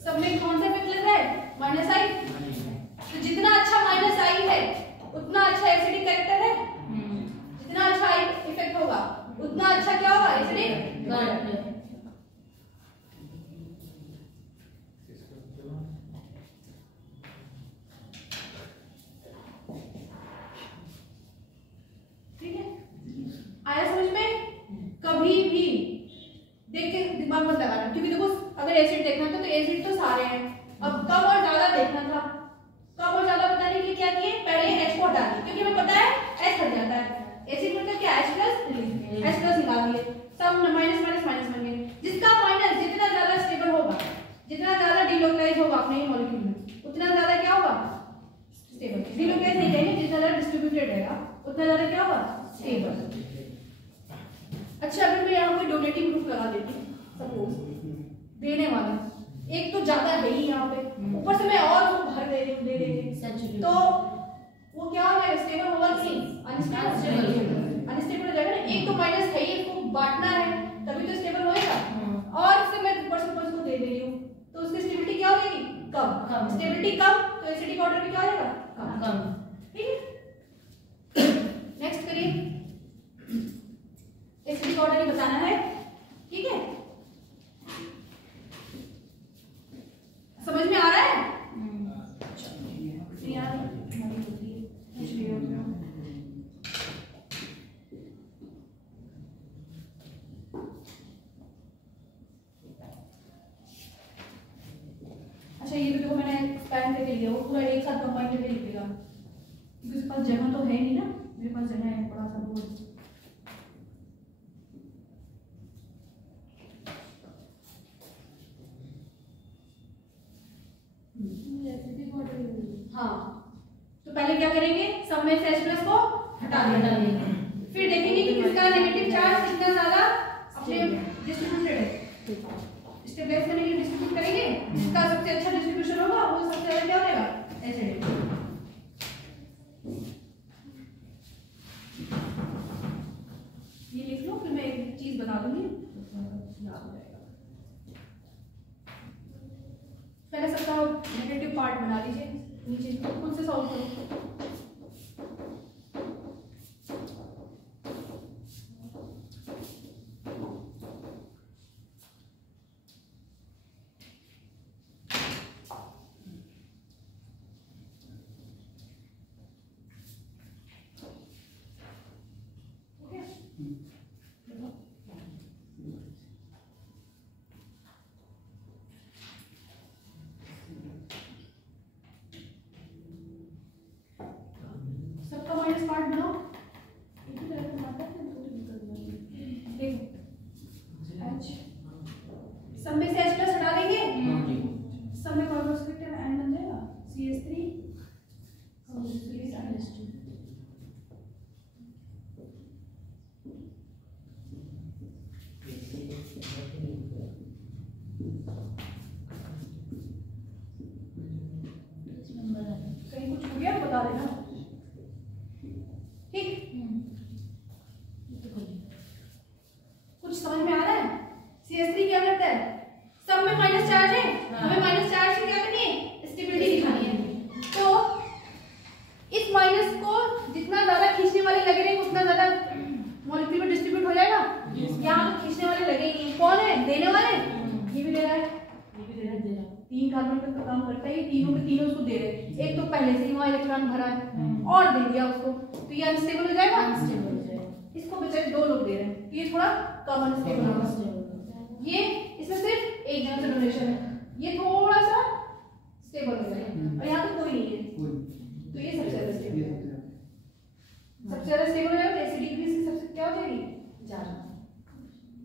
सबने कौन सा इफेक्ट लग रहा है, माइनस आई। तो जितना अच्छा माइनस आई है उतना अच्छा एसिडिक कैरेक्टर है, जितना अच्छा आई इफेक्ट होगा उतना अच्छा क्या होगा, एसिडिक कैरेक्टर। ठीक है, आया समझ में? कभी भी देख के दिमाग मत लगाना, क्योंकि देखो अगर एसिड देखना था तो एसिड तो सारे हैं, अब कम और ज्यादा देखना था। कम और ज्यादा बताने के लिए क्या किए, पहले H को हटा दिए, क्योंकि हमें पता है H हट जाता है, एसिड मतलब क्या, H+ निकाल दिए, सब माइनस माइनस माइनस बन गए। जिसका माइनस जितना ज्यादा स्टेबल होगा, जितना ज्यादा डिलोकलाइज होगा अपने मॉलिक्यूल में, उतना ज्यादा क्या होगा, स्टेबल। डिलोकलाइज नहीं कहेंगे, जितना ज्यादा डिस्ट्रीब्यूटेड रहेगा उतना ज्यादा क्या होगा, स्टेबल। अच्छा, अगर मैं यहाँ कोई डोनेटिव ग्रुप लगा देती हूँ, सपोज देने वाला, एक तो ज्यादा है ही यहाँ पे, ऊपर से मैं और भर दे रही हूँ, तो वो क्या हो जाएगा, स्टेबल होगा कि अनस्टेबल हो जाएगा ना। एक तो माइनस है ही, इसको बांटना है तभी तो स्टेबल होएगा, और इससे मैं ऊपर से को दे रही हूँ तो उसकी स्टेबिलिटी क्या हो जाएगी, कम। स्टेबिलिटी कम तो एसिडिक ऑर्डर भी क्या हो जाएगा, कम। ठीक है, नेक्स्ट करिए, एसिडिक ऑर्डर ही बताना है। ठीक है, समझ में आ रहा है? अच्छा, ये भी देखो मैंने एक्सपैंड करके लिया, वो पूरा एक साथ कंबाइन करके लिख देगा, क्योंकि उसके पास जगह तो है नहीं ना, मेरे पास जगह है बड़ा सा बोर्ड, में से H+ को हटा देना। फिर देखेंगे कि किसका नेगेटिव चार्ज कितना ज्यादा अपने डिस्ट्रीब्यूटेड है। स्टेबलाइज करने के लिए डिस्ट्रीब्यूट करेंगे, जिसका सबसे अच्छा डिस्ट्रीब्यूशन होगा वो सबसे ज्यादा क्या हो जाएगा, एसिडिक। ये लिख लो, फिर मैं एक चीज बता दूंगी, याद हो जाएगा। पहले सबका नेगेटिव पार्ट बना लीजिए, नीचे खुद से सॉल्व करो। सबका माइनस पार्ट बनाओ, एक ही तरह का बनाता है, देखो H सब में से H+ हटा देंगे, सब में कार्बोक्सिलिक आयन बन जाएगा CH3 कार्बोक्सिलिक आयन। कहीं कुछ हो गया बता देना, ठीक? कुछ समझ में आ रहा है? CH3 क्या करता है, सब में माइनस चार्ज है, हमें माइनस चार्ज से क्या करनी है, स्टेबिलिटी दिखानी है। तो इस माइनस को जितना ज्यादा खींचने वाले लगे रहेंगे उतना ज्यादा मॉलिक्यूल में डिस्ट्रीब्यूट हो जाएगा। यहाँ तो खींचने वाले लगेंगे, कौन है देने वाले, ये भी दे रहा है, ये भी दे रहा है, 3 कार्बन का काम करता है, ये तीनों के तीनों उसको दे रहे हैं। एक तो पहले से ही वहाँ इलेक्ट्रॉन भरा है और दे दिया उसको, तो ये अनस्टेबल हो जाएगा, अनस्टेबल हो जाएगा। इसको बेचारे 2 लोग दे रहे हैं, तो ये थोड़ा कम अनस्टेबल होगा। ये इसमें सिर्फ एक जन से डोनेशन है, ये थोड़ा सा स्टेबल हो जाएगा, और यहाँ तो कोई नहीं है, तो ये सबसे ज्यादा स्टेबल है। सबसे ज्यादा स्टेबल हो जाएगा तो एसिडिक भी इसकी सबसे क्या हो जाएगी, ज्यादा।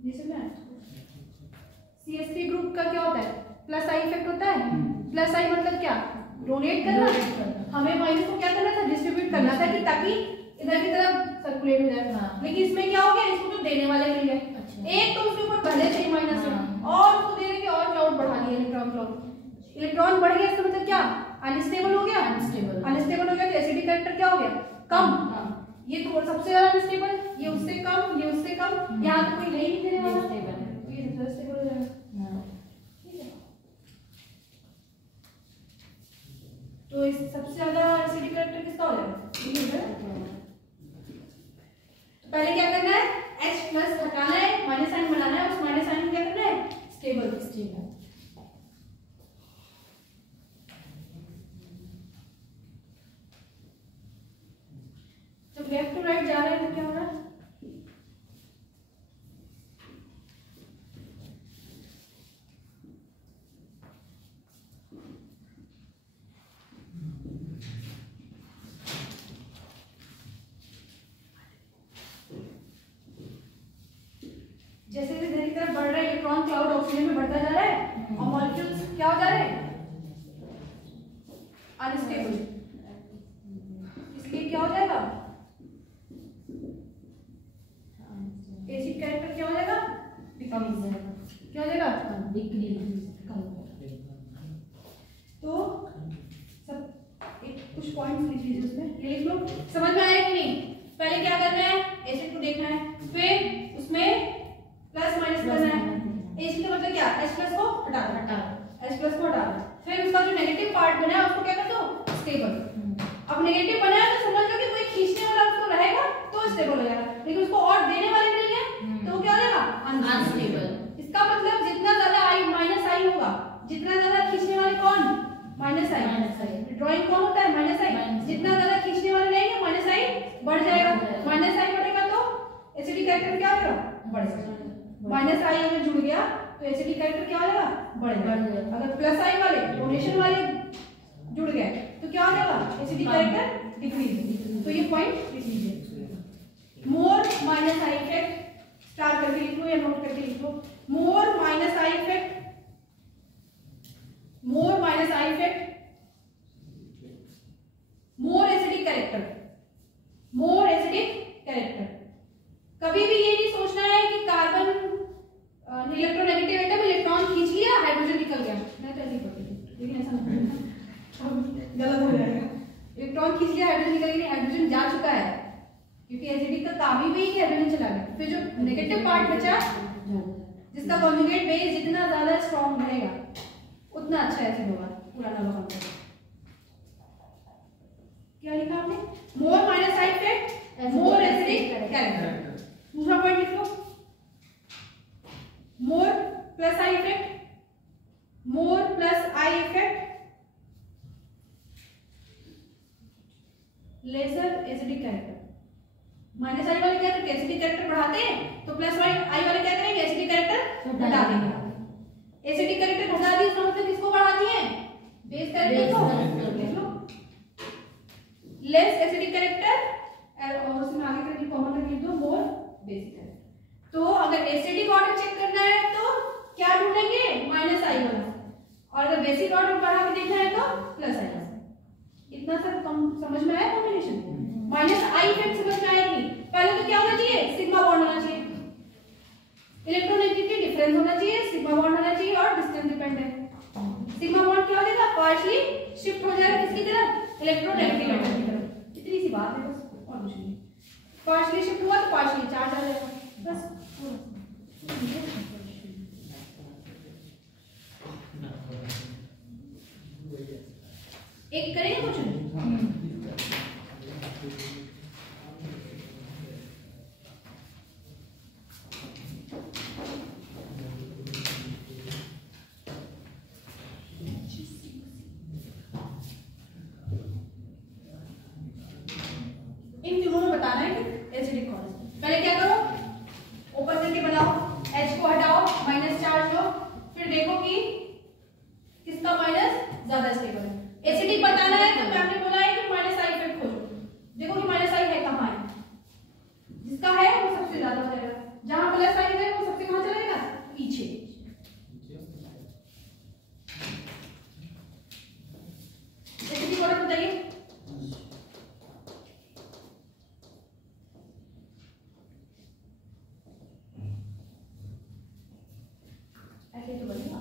जैसे मैं CH3 ग्रुप का क्या होता है, प्लस आई इफेक्ट होता है। प्लस आई मतलब क्या, डोनेट करना, हमें माइनस को क्या करना था, डिस्ट्रीब्यूट करना था, कि ताकि इधर की तरफ सर्कुलेट हो जाए। लेकिन इसमें क्या हो गया, इसको तो देने वाले मिल गए, एक तो उसके ऊपर पहले से ही माइनस है और उसको दे देंगे और क्लाउड बढ़ा दिया, इलेक्ट्रॉन क्लाउड। इलेक्ट्रॉन बढ़ गया इसका मतलब क्या, अनस्टेबल हो गया, अनस्टेबल हो गया तो एसिडिक कैरेक्टर क्या हो गया, कम। ये तो सबसे ज्यादा अनस्टेबल, ये उससे कम, ये उससे कम, यहाँ तो कोई ले ही नहीं देने वाला, तो ये सबसे स्टेबल हो जाएगा। तो इस सबसे ज्यादा एसिडिक कैरेक्टर किसका हो जाएगा, तो पहले क्या करना है, H+ हटाना है, माइनस साइन बनाना है, उस माइनस साइन को क्या करना है, स्टेबल। जब लेफ्ट टू राइट जा रहे हैं तो क्या हो रहा है, जैसे इधर की तरफ बढ़ रहा है इलेक्ट्रॉन क्लाउड ऑक्सीजन में बढ़ता जा रहा है और मॉलिक्यूल्स क्या हो जा रहे हैं, अनस्टेबल। इसलिए क्या हो जाएगा, एसिड कैरेक्टर क्या हो जाएगा, क्या हो जाएगा, तो सब एक कुछ पॉइंट्स लिख लीजिए उसमें, ये लिख लो। समझ में आया कि नहीं, पहले क्या करना है, एसिड को देखना है, फिर उसमें प्लस माइनस करना है। एसिड का मतलब क्या, H+ को हटा दो, H+ को हटा दो, फिर उसका जो नेगेटिव पार्ट बना है उसको क्या कर दो, स्टेबल। अब नेगेटिव बना है तो समझ लो कि कोई खींचने वाला उसको रहेगा तो स्टेबल हो जाएगा, लेकिन उसको और देने वाले मिल गए तो वो क्या हो जाएगा, अनस्टेबल। इसका मतलब जितना ज्यादा आई माइनस आई होगा, जितना ज्यादा खींचने वाले कौन, माइनस आई। ड्राइंग कौन होता है, माइनस आई। जितना ज्यादा खींचने वाले रहेंगे माइनस आई बढ़ जाएगा, माइनस आई बढ़ेगा तो एसिडिक कैरेक्टर क्या होगा, बढ़ जाएगा। माइनस आई में जुड़ गया तो एसिडिक कैरेक्टर क्या हो जाएगा, बढ़ जाएगा। अगर प्लस आई वाले डोनेशन वाले जुड़ गए तो क्या हो जाएगा, एसिडिक कैरेक्टर डिक्रीज। तो ये पॉइंट लिख लीजिए, more minus I effect, star करके लिख लो या नोट करके लिख लो, more minus I effect, more minus I effect, more acidic character, काम ही वही कैर्बेन चला गया। फिर जो नेगेटिव पार्ट बचा जिसका कॉन्जुगेट बेस जितना ज्यादा स्ट्रॉन्ग रहेगा उतना अच्छा एसिड होगा। पुराना वाला कंपाउंड क्या लिखा आपने? More minus side effect more acidic character. दूसरा पॉइंट लिख लो, more plus I effect, more plus I effect lesser acidic character. Minus I वाले क्या करते हैं? एसिडिक कैरेक्टर बढ़ाते हैं, तो प्लस आई वाले क्या करेंगे? एसिडिक कैरेक्टर घटा देंगे। एसिडिक कैरेक्टर घटा दी इसका मतलब किसको बढ़ा दिए? बेस कैरेक्टर को। लिख लो लेस एसिडिक कैरेक्टर और उसमें आगे करके कॉमन करके लिख दो मोर बेसिक कैरेक्टर। तो अगर एसिडिक ऑर्डर चेक करना है तो क्या ढूंढेंगे? माइनस आई वाला, और अगर बेसिक ऑर्डर बढ़ा के देखना है तो प्लस आई वाला। इतना सब समझ में आया कॉम्बिनेशन? माइनस आई इफेक्ट समझ में आएगी। पहले तो क्या होना चाहिए? सिग्मा बॉन्ड होना चाहिए, इलेक्ट्रोनेगेटिविटी डिफरेंस होना चाहिए, सिग्मा बॉन्ड होना चाहिए और डिस्टेंस डिपेंडेंट। सिग्मा बॉन्ड क्या हो जाएगा? पार्शियली शिफ्ट हो जाएगा किसकी तरफ? इलेक्ट्रोनेगेटिव एटम की तरफ। इतनी सी बात है बस, और कुछ नहीं। पार्शियली शिफ्ट हुआ तो पार्शियली चार्ज आ जाएगा बस। एक करेंगे कुछ इन तीनों में बताना है कि एसिडिक कौन है। पहले क्या करो? ओपन करके बनाओ, H को हटाओ, माइनस चार्ज लो, फिर देखो कि किसका माइनस ज्यादा स्टेबल है। एसिडिक बताना है तो मैम ने बोला है कि माइनस आई इफेक्ट खोलो। देखो कि माइनस आई है कहां है? जिसका है वो सबसे ज्यादा हो जाएगा, जहां प्लस आई है वो सबसे कहां चलेगा? पीछे। एसिडिक ऑर्डर बताइए। ऐसे तो बनेगा।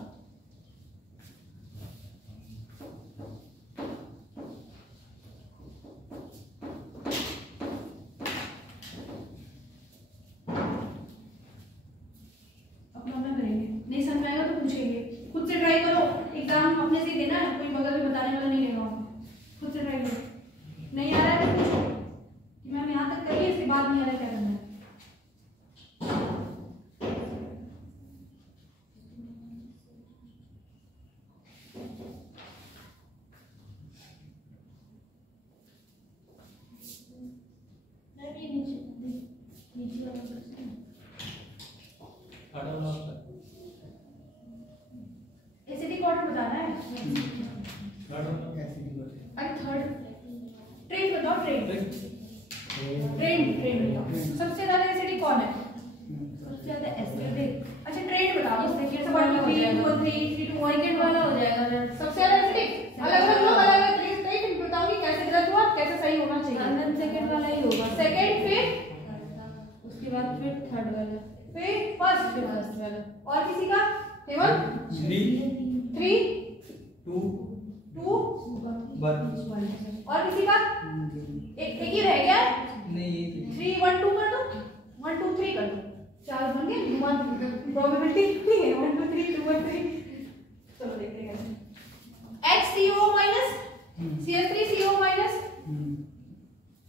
नहीं समझ आएगा तो पूछेंगे, खुद से ट्राई करो। एग्जाम अपने से देना है, कोई बगल में बताने वाला नहीं रहेगा। खुद से ट्राई करो, नहीं आ रहा है तो पूछो कि मैम यहाँ तक करिए, इसके बाद नहीं आ रहा है क्या करना है। एसिडिक ऑर्डर बताना है। अरे थर्ड ट्रेन बताओ। ट्रेन बताओ। सबसे ज्यादा एसिडिक कौन है? सबसे ज्यादा एसिडिक। अच्छा ट्रेन बताओ। सेकंड वाला हो जाएगा, 1 2 3 2 सेकंड वाला हो जाएगा। सबसे ज्यादा एसिडिक। अलग-अलग लोग अलग-अलग ट्रेन बताओगे कैसे गलत हुआ, कैसे सही होना चाहिए। सेकंड वाला ही होगा। सेकंड, फिर उसके बाद फिर थर्ड वाला, फिर फर्स्ट, फिर फर्स्ट वाला। और किसी का? हेमंत 3 2 और किसी का? एक ही रह गया। 3 1 2 कर दो, 1 2 3 कर दो। 4 बन गए। 1 प्रोबेबिलिटी नहीं है। 1 2 3 2 1 3। चलो देखते हैं। HCO माइनस CH3CO माइनस,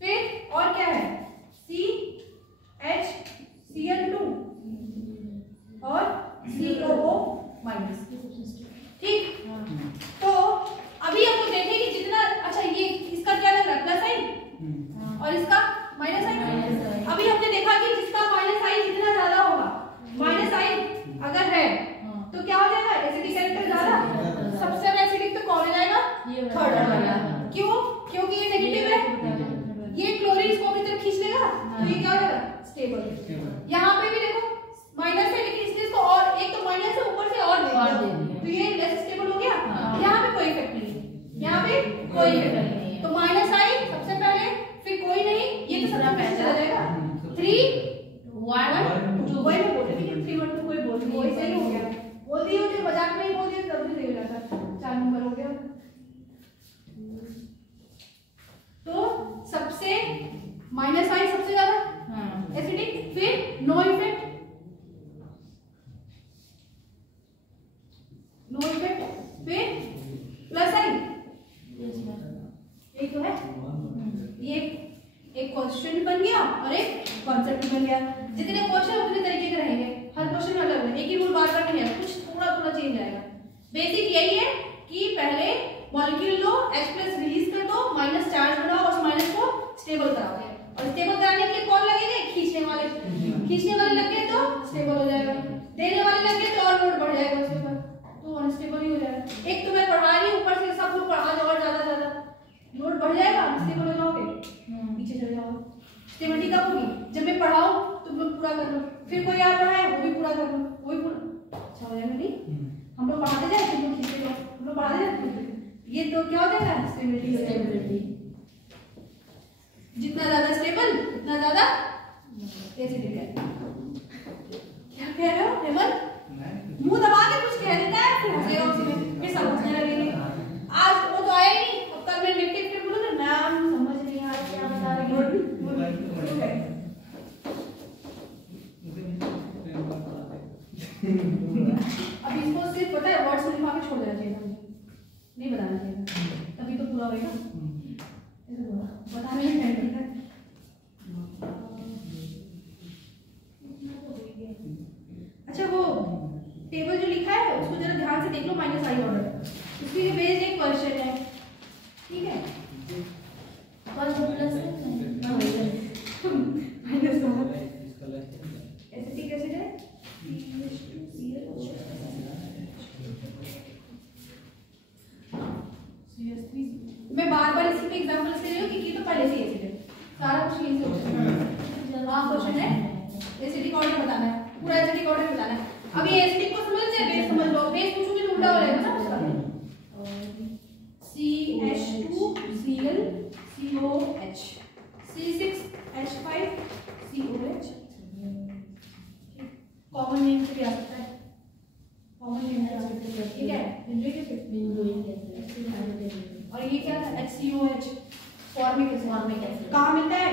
फिर और क्या है? CHCl2 और COO माइनस। ठीक, तो अभी हम लोग देखें कि जितना अच्छा ये इसका क्या लग रहा है? प्लस आई और इसका माइनस आई। अभी हमने देखा कि जिसका माइनस आई जितना ज्यादा होगा, माइनस आई अगर है तो क्या हो जाएगा? एसिडिक कैरेक्टर ज्यादा। सबसे ज्यादा एसिडिक तो कौन हो जाएगा? थर्ड वाला। क्यों? क्योंकि ये नेगेटिव है, ये क्लोरीन इसको अपनी तरफ खींच लेगा तो ये क्या हो जाएगा? स्टेबल। यहाँ पे भी देखो माइनस है लेकिन इसलिए इसको और एक तो माइनस है ऊपर से और दे दिया तो ये लेस स्टेबल हो गया। यहाँ पे कोई इफेक्ट नहीं है, यहाँ पे कोई इफेक्ट नहीं है। तो माइनस आई सबसे पहले, फिर कोई नहीं, ये तो सबसे पहले चला जाएगा। 3 1 2 वही मैं बोल रही थी 3 1 2 कोई बोल नहीं, वही सही हो गया। बोल दिए मुझे मजाक में ही बोल दिया तब भी सही हो जाता। 4 नंबर हो गया। तो सबसे माइनस आई सबसे ज्यादा फिर नो इफेक्ट, नो इफेक्ट, फिर प्लस आई, एक तो है ये एक क्वेश्चन बन गया और एक कॉन्सेप्ट बन गया। जितने क्वेश्चन उतने तरीके के रहेंगे, हर क्वेश्चन में अलग है, एक ही रूल बार बार नहीं है, कुछ थोड़ा थोड़ा चेंज आएगा। बेसिक यही है कि पहले मॉलिक्यूल लो, H+ रिलीज कर दो, माइनस चार्ज बढ़ाओ और उस माइनस को स्टेबल कराओ, और स्टेबल कराने के लिए कौन लगेंगे? खींचने वाले। खींचने वाले लग गए तो स्टेबल हो जाएगा, देने वाले लग गए तो और लोड बढ़ जाएगा उसके ऊपर, तो अनस्टेबल ही हो जाएगा। एक तो मैं पढ़ा रही हूँ, ऊपर से सब लोग पढ़ा दो और ज्यादा लोड बढ़ जाएगा, अनस्टेबल हो जाओगे, पीछे चले जाओगे। स्टेबिलिटी कब होगी? जब मैं पढ़ाऊं तुम लोग पूरा कर लो, फिर कोई और पढ़ाए वो भी पूरा कर लो, वो भी पूरा अच्छा हो जाएगा। नहीं हम लोग पढ़ाते जाए, तुम लोग खींचते जाओ, हम लोग पढ़ाते जाए, ये तो क्या हो जाएगा? स्टेबिलिटी। जितना ज्यादा स्टेबल उतना ज्यादा एसिडिक है। क्या कह रहे हो हेमंत? मुंह दबा के कुछ कह देता है, फिर हंसेगा उसमें, फिर समझने लगेंगे। आज वो तो आया ही नहीं, अब कल मैं लिख के फिर बोलूंगा मैम समझ नहीं आ रहा क्या बता रही हो। अब इसको सिर्फ पता है वर्ड्स में लिखा के छोड़ देना चाहिए, नहीं बताना चाहिए, तभी तो पूरा होगा। बताने में ठीक है। अच्छा वो टेबल जो लिखा है उसको जरा ध्यान से देख लो, माइनस आई ऑर्डर, उसके बेस्ड एक क्वेश्चन है, ठीक है? और प्लस एसिटिक एसिड है, मैं बार बार इसी पे एग्जांपल ले रही हूँ क्योंकि ये तो पहले से एसिड है, सारा कुछ यहीं से होता है। हाँ क्वेश्चन है एसिडिक ऑर्डर बताना है, पूरा एसिडिक ऑर्डर बताना है। अब ये एसिडिक को समझ जाए, बेस समझ लो, बेस पूछूंगी तो उल्टा हो जाएगा ना उसका। CH2Cl COH, C6H5 COH, common name से भी आ सकता है, कॉमन नेम से आ सकता है, ठीक है? और ये क्या है? HCOH, formic acid. कहाँ मिलता है?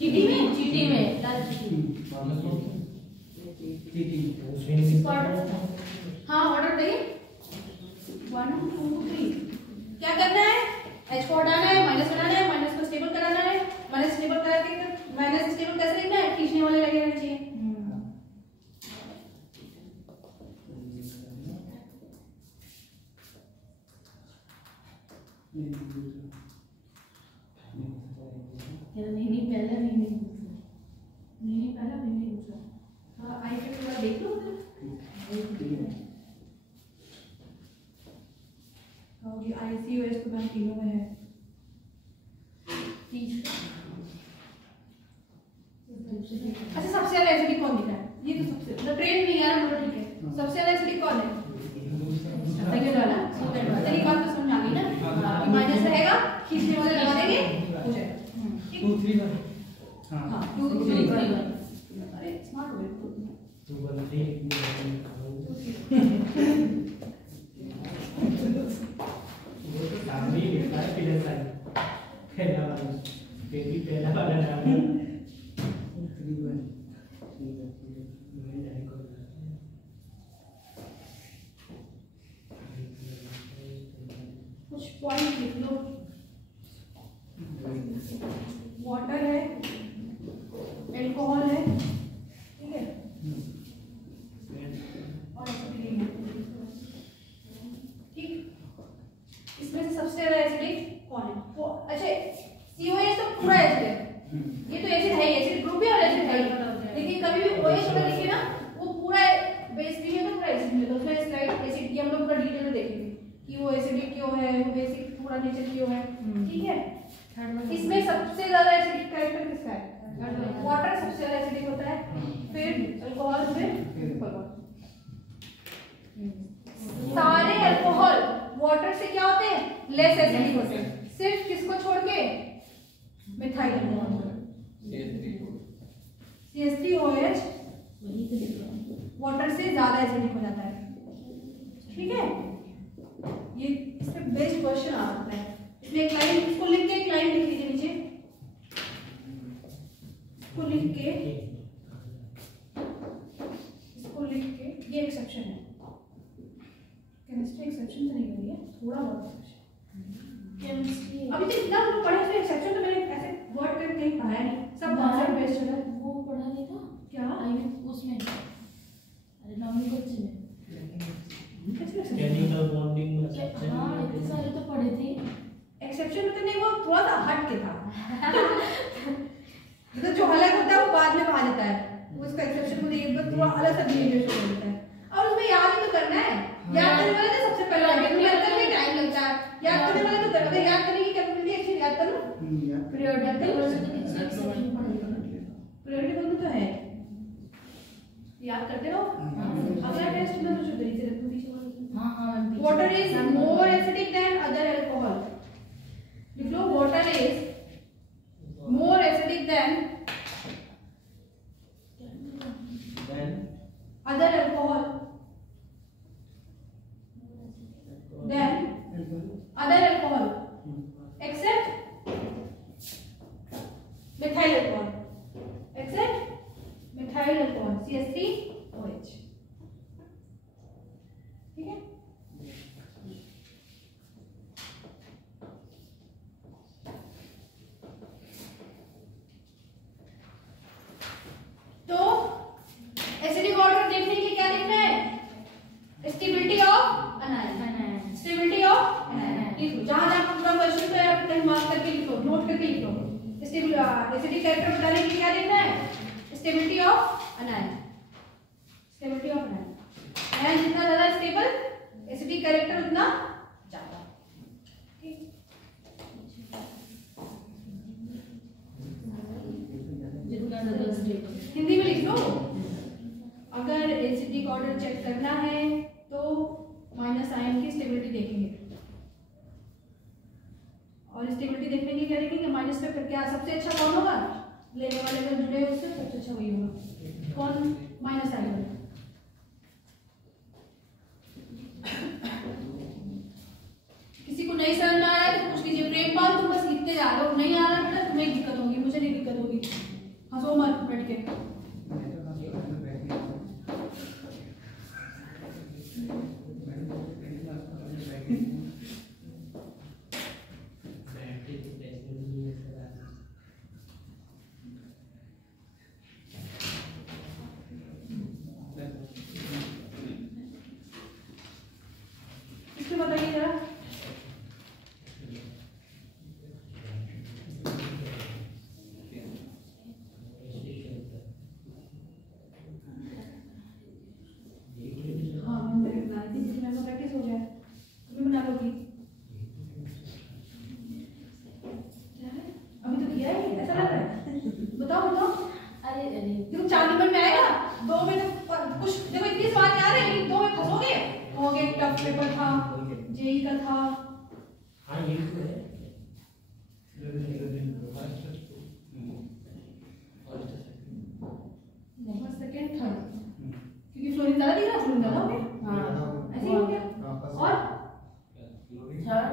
चीटी में, चीटी में लाल हाँ ऑर्डर देंगे 1 2 3। क्या करना है? H को हटाना है, माइनस बनाना है, माइनस को स्टेबल कराना है, माइनस स्टेबल करा के माइनस स्टेबल कैसे लिखना है? खींचने वाले लगे रहने चाहिए। नहीं पहला नहीं दूसरा। हाँ आई के पूरा देख लो उधर। और ये ICOS तो बैंक तीनों में है। अच्छा सबसे ज्यादा एसिडिक कौन दिखा है? ये तो सबसे मतलब ट्रेन में यार मतलब ठीक है। सबसे ज्यादा एसिडिक कौन है? सेकंड वाला। तेरी बात तो समझ आ गई ना? माइनस रहेगा, खींचने वाले लगा देंगे, हो जाएगा। 2 3 हाँ 2 3 अरे स्मार्ट हो गए। कुछ पॉइंट लिख लो। वाटर है, अल्कोहल है, ठीक है, और एसिडिक है, ठीक। इसमें से सबसे ज्यादा एसिडिक कौन है? अच्छा COH तो पूरा एसिड है, ये तो एसिड है, एसिड ग्रुप है और एसिड है, लेकिन कभी भी OH अगर लिखे ना वो पूरा बेस भी है तो पूरा एसिड है, तो उसमें स्लाइड एसिड की हम लोग पूरा डिटेल में देखेंगे कि वो एसिडिक क्यों है, वो बेसिक पूरा नेचर क्यों है, ठीक है। इसमें सबसे ज्यादा एसिडिक कैरेक्टर किसका है? वाटर सबसे ज्यादा एसिडिक होता है, फिर अल्कोहल, फिर अल्कोहल। सारे अल्कोहल वाटर से क्या होते हैं? लेस एसिडिक होते हैं, सिर्फ किसको छोड़ के? मिथाइल अल्कोहल, CH3OH वाटर से ज्यादा एसिडिक हो जाता है, ठीक है। ये इससे बेस्ट क्वेश्चन आ सकता है। इसमें एक लाइन इसको लिख के एक लाइन लिख लीजिए नीचे। इसको लिख के ये एक्सेप्शन है, केमिस्ट्री एक्सेप्शन तो नहीं हुई है, थोड़ा बहुत एक्सेप्शन केमिस्ट्री अभी तो इतना हम लोग पढ़े थे, एक्सेप्शन तो मैंने ऐसे वर्ड करके कहीं पढ़ाया नहीं, सब कॉन्सेप्ट बेस्ड है। वो पढ़ा नहीं था क्या आई मीन उसमें, अरे नॉर्मल बच्चे में केमिकल बॉन्डिंग में हाँ इतने सारे तो पढ़े थे। एक्सेप्शन तो नहीं, वो थोड़ा सा हट के था तो जो अलग होता है वो बाद में आ जाता है, वो उसका एक्सेप्शन मुझे ये थोड़ा अलग सा बिहेवियर शो करता है, और उसमें याद ही तो करना है, याद करने वाले तो सबसे पहले आगे तो याद करने में टाइम लगता है, याद करने वाले तो अगर याद करने की कैपेबिलिटी अच्छी याद कर लो, पीरियोडिक तो है, याद करते रहो। अगला टेस्ट में तो शुद्ध से रखूंगी, हाँ हाँ water is more acidic than other alcohol, लिख लो water is more acidic than other alcohol except methyl alcohol CH3OH, ठीक है। तो एसिडिक वाटर देखने के लिए क्या देखना है, स्टेबिलिटी ऑफ अनायन, स्टेबिलिटी ऑफ अनायन लिखो, जहां जहां पूरा क्वेश्चन को आप कहीं मार्क करके लिखो, नोट करके लिखो। एसिडिक कैरेक्टर बताने के लिए क्या देखना है, स्टेबिलिटी ऑफ अनायन, स्टेबिलिटी ऑफ अनायन, अनायन जितना ज्यादा स्टेबल एसिडिक कैरेक्टर उतना ज्यादा, ठीक। जितना ज्यादा स्टेबल हिंदी में लिख लो, अगर एसिडिक ऑर्डर चेक करना है तो माइनस आयन की स्टेबिलिटी देखेंगे, और स्टेबिलिटी देखने के क्या देखेंगे, माइनस पे क्या सबसे अच्छा कौन होगा, लेने वाले अगर जुड़े उससे सबसे अच्छा वही होगा, कौन, माइनस आयन। किसी को नहीं समझ में आ रहा है तो पूछ लीजिए, प्रेमपाल तुम बस लिखते जा रहे हो, नहीं आ रहा बेटा तुम्हें दिक्कत होगी, मुझे नहीं दिक्कत होगी, हंसो मत बैठ के। इसमें बताइए जरा, हाँ मैंने बना दी, मैं तो प्रैक्टिस हो जाए, तुम्हें बना लोगी, अभी तो किया है, ऐसा लग रहा है, बताओ बताओ। अरे देखो 4 नंबर में आएगा, 2 में तो कुछ देखो इतनी सवाल याद है, लेकिन 2 में फंसोगे, होगे टफ पेपर था, जेई का था, हाँ ये तो है सेकंड थर्ड, क्योंकि फ्लोरीन ज्यादा दिख रहा है, फ्लोरीन ज्यादा हो गया, हाँ ऐसे ही हो गया, और थर्ड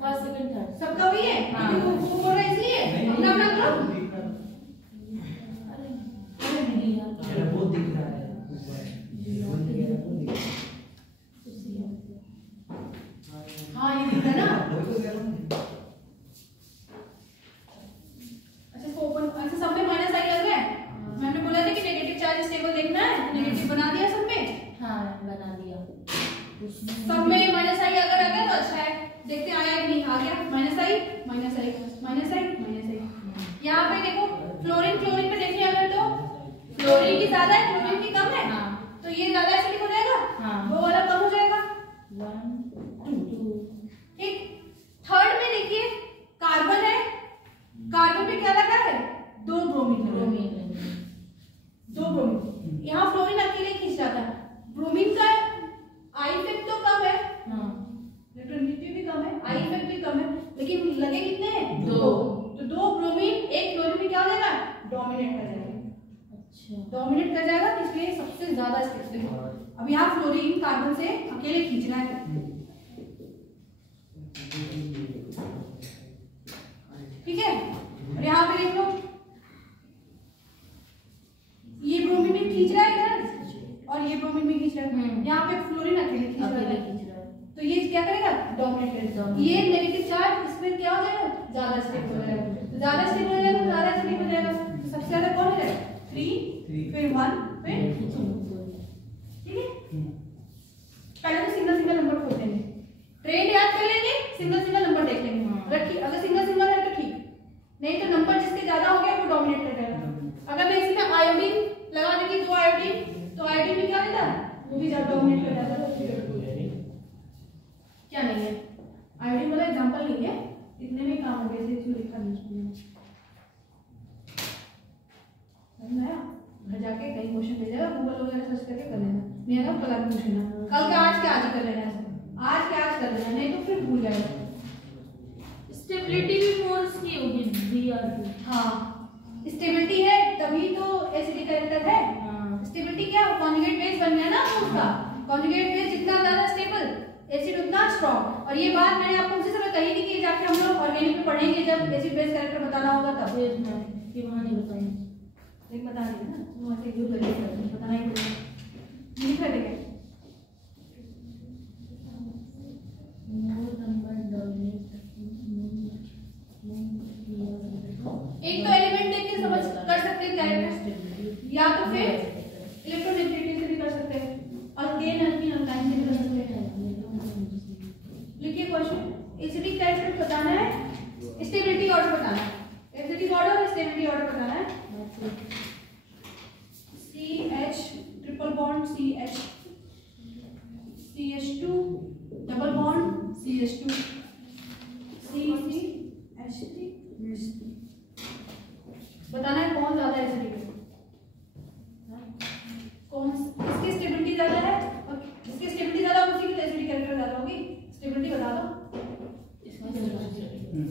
फर्स्ट सेकंड थर्ड सबका वही है, हाँ। क्योंकि वो बोल रहा है इसलिए अपना अपना करो। अरे नहीं यार मेरा बहुत दिख रहा है हाँ ये दिख रहा है ना, अच्छा इसको ओपन, अच्छा सब में माइनस आई लग रहा है, मैंने बोला था कि नेगेटिव चार्ज स्टेबल देखना है, नेगेटिव बना दिया सब में, हाँ बना दिया सब में माइनस आई अगर आ गया तो अच्छा है, देखते हैं आया कि नहीं, आ गया माइनस आई माइनस आई माइनस आई माइनस आई। यहाँ पे देखो फ्लोरीन फ्लोरीन पे देखिए, अगर तो फ्लोरीन की ज्यादा है फ्लोरीन की कम है, हाँ। तो ये ज्यादा एसिडिक हो जाएगा, हाँ। वो वाला कम हो जाएगा, 1 2 ठीक। थर्ड में देखिए कार्बन है, कार्बन पे क्या लगा है, 2 ब्रोमीन लगा है। ब्रोमीन 2 ब्रोमीन, यहाँ फ्लोरीन अकेले खींच जाता है, ब्रोमीन का आई इफेक्ट तो कम है, हाँ इलेक्ट्रोनेगेटिव भी कम है, आई इफेक्ट भी कम है, लेकिन लगे कितने हैं, 2 तो 2 ब्रोमीन 1 फ्लोरीन में क्या हो जाएगा, डोमिनेट कर जाएगा, अच्छा डोमिनेट कर जाएगा, इसलिए सबसे ज्यादा स्पेसिफिक। अब यहाँ फ्लोरीन कार्बन से अकेले खींचना है, ठीक है। और यहाँ पे देख लो क्या करेगा, डोमिनेट करेगा। ये नेगेटिव चार्ज इसमें क्या हो जाएगा, ज्यादा स्टेबल हो जाएगा। तो ज्यादा स्टेबल हो जाएगा तो ज्यादा स्टेबल हो जाएगा। सबसे ज्यादा कौन हो जाएगा, 3 फिर 1 फिर 2। ठीक है, पहले तो सिंगल सिंगल नंबर खोल लेंगे, ट्रेंड याद कर लेंगे, सिंगल सिंगल नंबर देख लेंगे। अगर सिंगल सिंगल है तो ठीक, नहीं तो नंबर जिसके ज्यादा हो गया वो डोमिनेट कर जाएगा। अगर मैं इसमें आयोडीन लगा देंगे 2 आयोडीन, तो आयोडीन भी क्या देता है, वो भी ज्यादा डोमिनेट कर जाता है। क्या नहीं है, आयोडीन वाला एग्जांपल नहीं है, इतने में काम हो गया, इसमें लिखा नहीं है। समझ आया, घर जाके कहीं क्वेश्चन भेजेगा, गूगल वगैरह सर्च करके कर लेना, नहीं आएगा कल पूछ लेना, कल का आज के आज ही कर लेना, आज के आज कर लेना, नहीं तो फिर भूल जाएगा। स्टेबिलिटी भी फोर्स की होगी Br2। हाँ, स्टेबिलिटी है तभी तो एसिडिक कैरेक्टर है। स्टेबिलिटी क्या, कॉन्जुगेट बेस बन गया ना उसका, कॉन्जुगेट बेस जितना ज्यादा स्टेबल एसिड उतना स्ट्रॉन्ग। और ये बात मैंने आपको उसी समय कही थी कि जाके हम लोग ऑर्गेनिक में पढ़ेंगे, जब एसिड बेस कैरेक्टर बताना होगा तब। ये वहां नहीं बताएंगे, एक बता देंगे ना, वहां से जो करिए बताना ही पड़ेगा, नहीं करेंगे। एक तो एलिमेंट देख के समझ कर सकते हैं कैरेक्टर, या तो फिर इलेक्ट्रोनेगेटिविटी से भी कर सकते हैं, अल्केन अल्कीन अल्काइन से भी कर सकते हैं। लिखिए क्वेश्चन, एसिडिक कैरेक्टर बताना है, स्टेबिलिटी ऑर्डर बताना है, एसिडिक ऑर्डर और स्टेबिलिटी ऑर्डर बताना है। CH triple bond CH, CH2 double bond CH2, CH3 बताना है कौन ज्यादा एसिडिक है, कौन इसकी स्टेबिलिटी ज्यादा है, और जिसकी स्टेबिलिटी ज्यादा उसी की एसिडिक कैरेक्टर ज्यादा होगी। स्टेबिलिटी बता दो,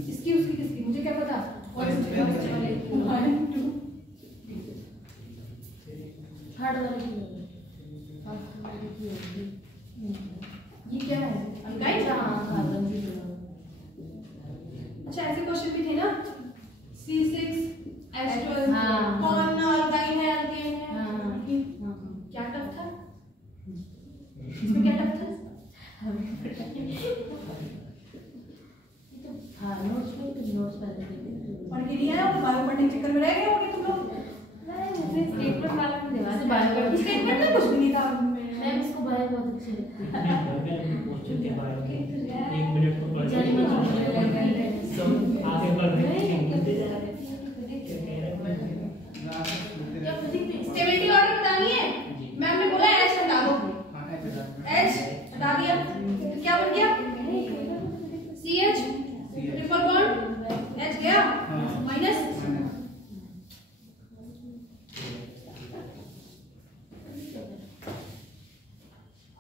इसकी उसकी किसकी, मुझे क्या पता। और थर्ड वाली ये क्या है, अल्काइन। अच्छा ऐसे क्वेश्चन भी थे ना, C6H12 कौन अल्काइन है अल्केन है, क्या टफ था इसमें, क्या टफ था। पढ़ के लिया है, बायो पढ़ने के चक्कर में रह गए होंगे तुम लोग। स्टेटमेंट वाला में दिमाग से स्टेटमेंट में कुछ भी नहीं था। मैम इसको बायो बहुत अच्छी लगती है। एक मिनट को पढ़ सब आगे बढ़ रहे हैं। स्टेबिलिटी ऑर्डर बतानी है, मैम ने बोला H हटा दो, H हटा दिया तो क्या बन गया, CH ट्रिपल बॉन्ड H गया माइनस,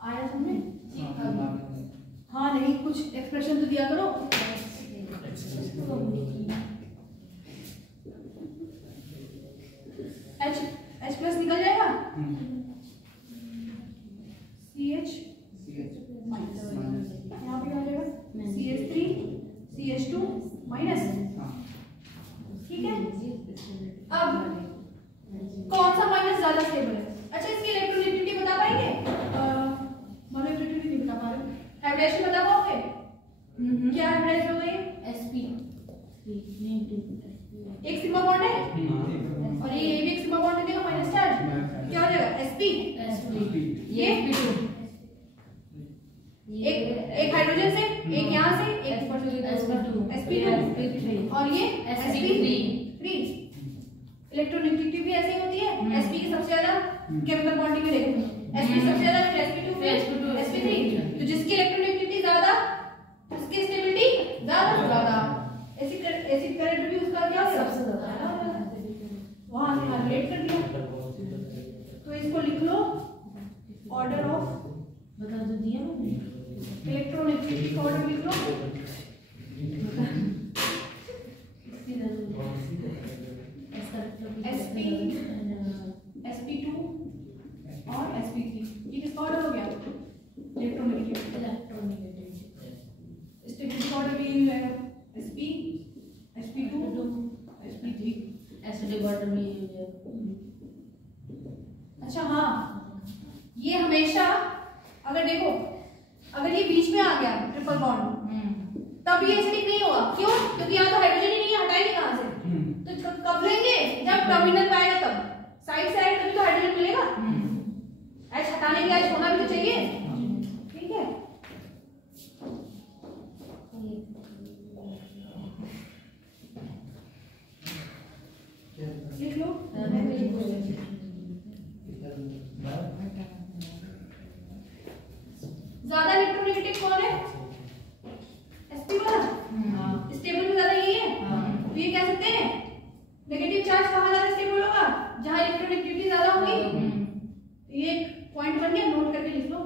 आया समझे। हाँ नहीं, कुछ एक्सप्रेशन तो दिया करो। H प्लस निकल जाएगा, CH यहाँ पे आ जाएगा CH3 CH2 माइनस। ठीक है, अब कौन सा माइनस ज्यादा स्टेबल है। अच्छा इसकी इलेक्ट्रोनेगेटिविटी बता पाएंगे, मोनोइलेक्ट्रिसिटी नहीं बता पा रहे, हाइब्रिडेशन बता पाओगे। क्या हाइब्रिडाइज हो गई, SP एक सिग्मा बॉन्ड है और ये भी एक सिग्मा बॉन्ड देगा माइनस चार्ज, क्या हो जाएगा SP। ये एक हाइड्रोजन से, एक यहाँ से, एक sp2 और ये sp3। इलेक्ट्रोनेगेटिविटी भी ऐसे ही होती है, sp की सबसे ज्यादा केमिकल बॉन्डिंग में देखो, sp सबसे ज्यादा, फिर sp2 फिर sp3। तो जिसकी इलेक्ट्रोनेगेटिविटी ज्यादा उसकी स्टेबिलिटी ज्यादा। एसिड करंट भी उसका क्या होगा, सबसे ज्यादा वहां से हाइड्रेट कर दिया। तो इसको लिख लो, ऑर्डर ऑफ बता दो दिया इलेक्ट्रोनेगेटिविटी ऑर्डर लिख लो। sp2 और sp3, ये किसका ऑर्डर हो गया, इलेक्ट्रोनेगेटिविटी। स्टेबिलिटी ऑर्डर भी यही रहेगा, sp sp2 sp3, acidic water भी यही हो जाएगा। अच्छा हाँ, ये हमेशा अगर देखो अगर ये बीच में आ गया ट्रिपल बॉन्ड तब ये एसिडिक नहीं होगा। क्यों? क्योंकि यहाँ तो हाइड्रोजन ही नहीं है, हटाएंगे कहाँ से? तो कब लेंगे? जब टर्मिनल पे आएगा तब साइड से आएगा तभी तो हाइड्रोजन मिलेगा। H हटाने के H होना भी तो चाहिए, ठीक है? लिख लो। ज्यादा इलेक्ट्रोनेगेटिव कौन है? sp वाला। स्टेबल में ज्यादा यही है। तो ये कह सकते हैं नेगेटिव चार्ज कहाँ ज्यादा स्टेबल होगा? जहाँ इलेक्ट्रोनेगेटिविटी ज्यादा होगी। ये पॉइंट बन गया, नोट करके लिख लो।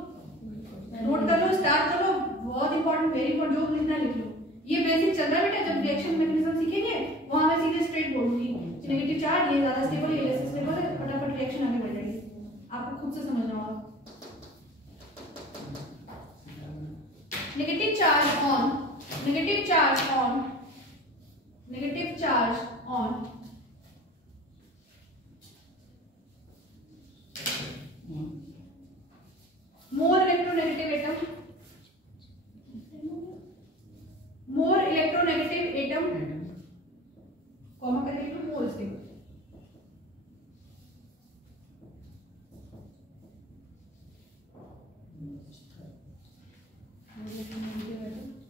नोट कर लो, स्टार्ट कर लो, बहुत इंपॉर्टेंट, वेरी इंपॉर्टेंट, जो लिखना लिख लो। ये बेसिक चल रहा है बेटा, जब रिएक्शन मैकेनिज्म सीखेंगे वहां मैं सीधे स्ट्रेट बोलूंगी नेगेटिव चार्ज ये ज्यादा स्टेबल है, ये स्टेबल है, फटाफट रिएक्शन आगे बढ़ जाएगी। आपको खुद से समझना होगा। Negative charge on, negative charge on, negative charge on more electronegative atom, more electronegative atom, comma करके लिखो more stable,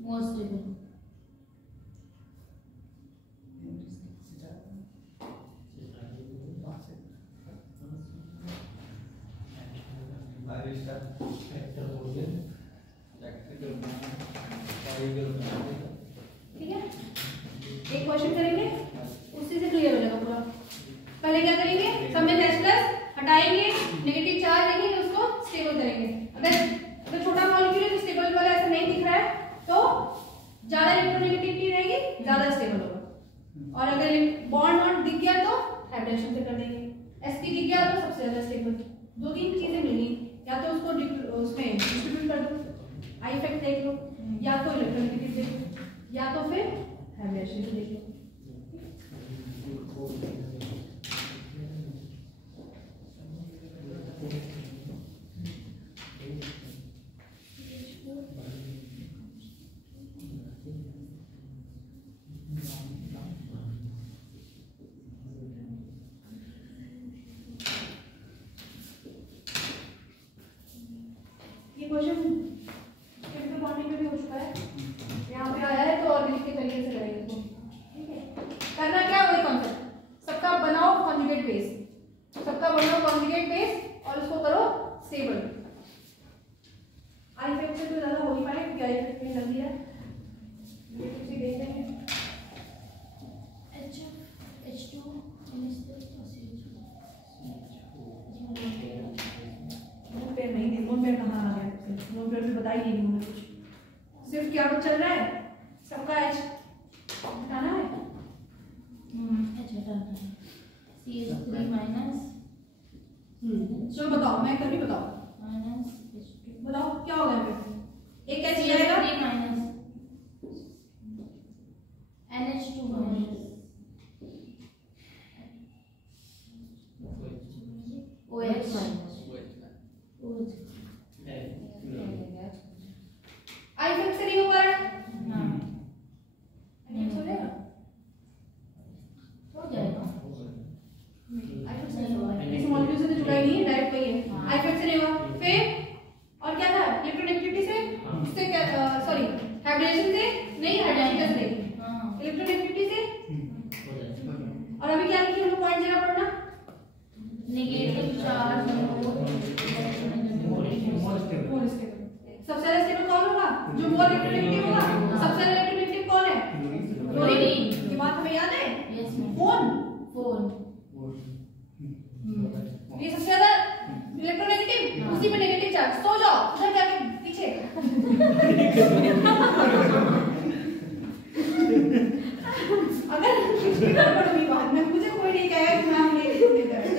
more stable, ठीक है? एक क्वेश्चन करेंगे उसी से क्लियर हो जाएगा पूरा। पहले क्या करेंगे? सब में H+ हटाएंगे, नेगेटिव चार्ज लेंगे, उसको स्टेबल करेंगे। अगर छोटा मॉलिक्यूल है तो स्टेबल वाला ऐसा नहीं दिख रहा है तो ज्यादा इलेक्ट्रोनेगेटिविटी रहेगी, ज्यादा स्टेबल होगा। और अगर बॉन्ड दिख गया तो हाइब्रिडेशन से कर देंगे। sp दिख गया तो सबसे ज्यादा स्टेबल। दो तीन चीजें मिली, या तो उसको उसमें डिस्ट्रीब्यूट कर दो, आई इफेक्ट देख लो, या तो इलेक्ट्रोनेगेटिव देख लो, या तो फिर हाइब्रिडेशन से देख लो। ये क्वेश्चन केमिकल बॉन्डिंग में भी हो चुका है, यहाँ पे आया है तो ऑर्गेनिक के तरीके से करेंगे इसको, ठीक है? करना क्या है? वही कॉन्सेप्ट, सबका बनाओ कॉन्जुगेट बेस, सबका बनाओ कॉन्जुगेट बेस और उसको करो स्टेबल। आई इफेक्ट से तो ज्यादा हो नहीं पाए क्योंकि आई इफेक्ट में लग दिया, ये कुछ देख लेंगे। H2 नोट पेयर नहीं, नोट पेयर कहाँ आ गया? नोट पेयर में बताई नहीं मुझे कुछ, सिर्फ क्या कुछ चल रहा है? सबका H हटाना है। H हटाना है। CH3 माइनस, चलो बताओ, मैं कर भी बताओ, माइनस H2, बताओ क्या होगा यहाँ पे? एक H जाएगा, CH3 minus NH2 minus OH minus I effect से नहीं होगा, हाँ नहीं हो जाएगा, हो जाएगा। आई इफेक्ट से नहीं होगा, इस मॉलिक्यूल से तो जुड़ा ही नहीं है, डायरेक्ट वही है। आई इफेक्ट से नहीं होगा, फिर और क्या था? इलेक्ट्रोनेगेटिविटी से, इससे क्या, सॉरी हाइब्रिडेशन से नहीं, हाइड्रोजन से, इलेक्ट्रोनेगेटिविटी से। और अभी क्या लिखी हम लोग पॉइंट जगह पढ़ना, नेगेटिव चार्ज मोर स्टेबल। सबसे ज्यादा स्टेबल कौन होगा? जो मोर इलेक्ट्रोनेगेटिव होगा। सबसे ज्यादा इलेक्ट्रोनेगेटिव कौन है? क्लोरीन। ये बात हमें याद है? Yes ma'am. कौन? ये सबसे ज्यादा इलेक्ट्रोनेगेटिव, उसी में नेगेटिव चार्ज। सो जाओ उधर जाके पीछे। अगर कुछ भी गड़बड़ हुई बात में, मुझे कोई नहीं कहेगा कि मैम ये देता है,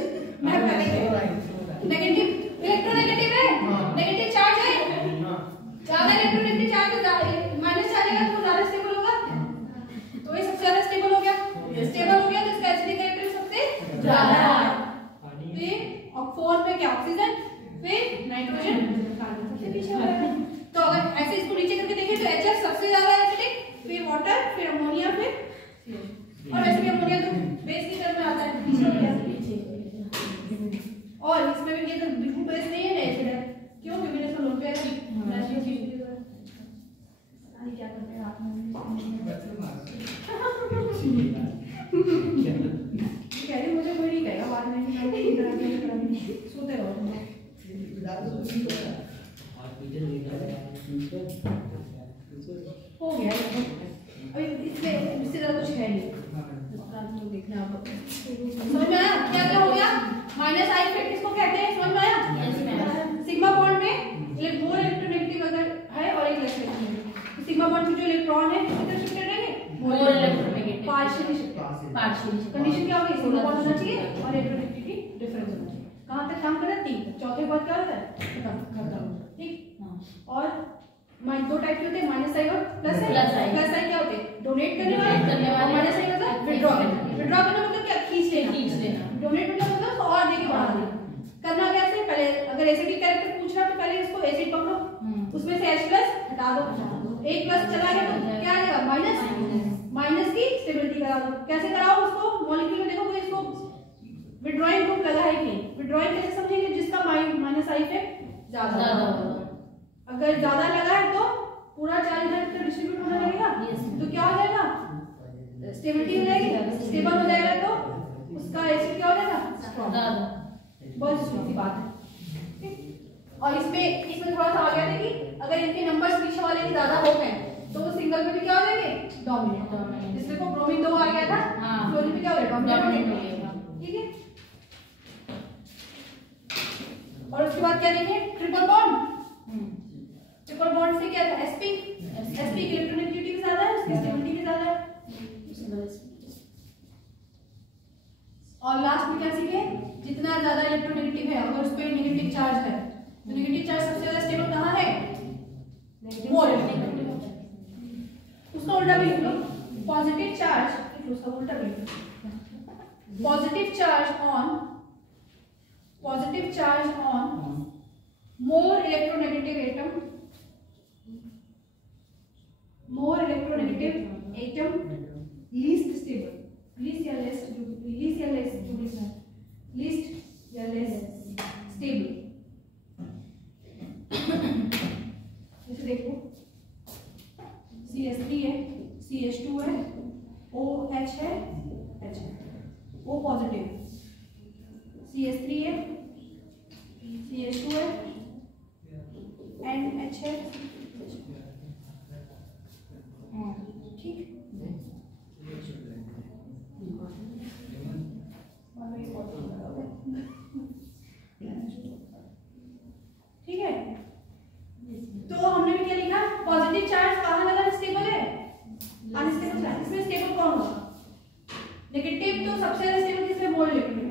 मैं पहले नेगेटिव इलेक्ट्रोनेगेटिव है, नेगेटिव चार्ज है, ज्यादा इलेक्ट्रोनेगेटिव चार्ज तो माइनस चार्ज है तो ज्यादा स्टेबल होगा, तो ये सबसे ज्यादा स्टेबल हो गया। स्टेबल हो गया तो इसका एसिडिक कैरेक्टर सबसे ज्यादा है। फिर और फोर्थ में क्या? ऑक्सीजन, फिर नाइट्रोजन, कार्बन सबसे पीछे हो रहा है। तो अगर कह रही मुझे कोई नहीं कहेगा बाद में सोते रहो हो गया अभी इसमें इससे ज़्यादा कुछ है नहीं देखना आप समझ में आया क्या क्या हो गया माइनस आई इफेक्ट किसको कहते हैं समझ में आया सिग्मा बॉन्ड में मोर इलेक्ट्रोनेगेटिव अगर है और एक लेस इलेक्ट्रोनेगेटिव सिग्मा बॉन्ड में जो इलेक्ट्रॉन है कितने शिफ्टेड रहेंगे more electronegative partially shifted condition क्या होगी सिग्मा बॉन्ड होना चाहिए और इलेक्ट्रोनेगेटिविटी डिफरेंस होना चाहिए कहां तक काम कर रहा है 3 चौथे बार क्या होता है खत्म ठीक और दो टाइप के होते हैं माइनस आई और प्लस आई प्लस आई क्या होते हैं डोनेट करने वाले और माइनस आई मतलब विथड्रॉ करना मतलब क्या खींच लेना डोनेट मतलब और देके बढ़ा देना करना कैसे पहले अगर एसिडिक कैरेक्टर पूछ रहा तो पहले इसको एसिड पकड़ो उसमें से H+ हटा दो एक प्लस चला गया तो क्या आ जाएगा माइनस की स्टेबिलिटी करा दो कैसे कराओ उसको मॉलिक्यूल में देखो कोई इसको विथड्रॉइंग ग्रुप लगा है कि नहीं विथड्रॉइंग कैसे समझेंगे जिसका माइनस आई इफेक्ट ज्यादा होगा अगर ज्यादा लगा है तो पूरा चार्ज इधर डिस्ट्रीब्यूट होने लगेगा तो क्या हो जाएगा स्टेबिलिटी हो जाएगी स्टेबल हो जाएगा तो उसका एसिड क्या हो जाएगा ज्यादा बहुत सीधी बात है और इसमें थोड़ा सा आ गया था कि अगर इनके नंबर्स पीछे वाले के ज्यादा हो गए तो वो सिंगल में भी क्या हो जाएंगे डोमिनेट इसमें को ब्रोमीन 2 आ गया था फ्लोरीन में क्या हो गया डोमिनेट हो गया ठीक है और उसके बाद क्या देंगे ट्रिपल बॉन्ड से क्या था sp की इलेक्ट्रोनेगेटिविटी भी ज्यादा है उसकी स्टेबिलिटी भी ज्यादा है और लास्ट में क्या सीखे जितना ज्यादा इलेक्ट्रोनेगेटिव है अगर उस पे नेगेटिव चार्ज है तो नेगेटिव चार्ज सबसे ज्यादा स्टेबल कहां है मोर उसका उल्टा भी लिख लो पॉजिटिव चार्ज उसका उल्टा भी लिख लो positive charge on more electronegative atom least stable least या लेस स्टेबल जैसे देखो CH3 है CH2 है OH है H है O पॉजिटिव CH3 है CH2 है NH है ठीक ठीक है तो हमने भी क्या लिखा पॉजिटिव चार्ज कहां लगा स्टेबल है अनस्टेबल चार्ज इसमें स्टेबल कौन होगा नेगेटिव तो सबसे ज्यादा स्टेबल किसमें मोल इलेक्ट्रॉन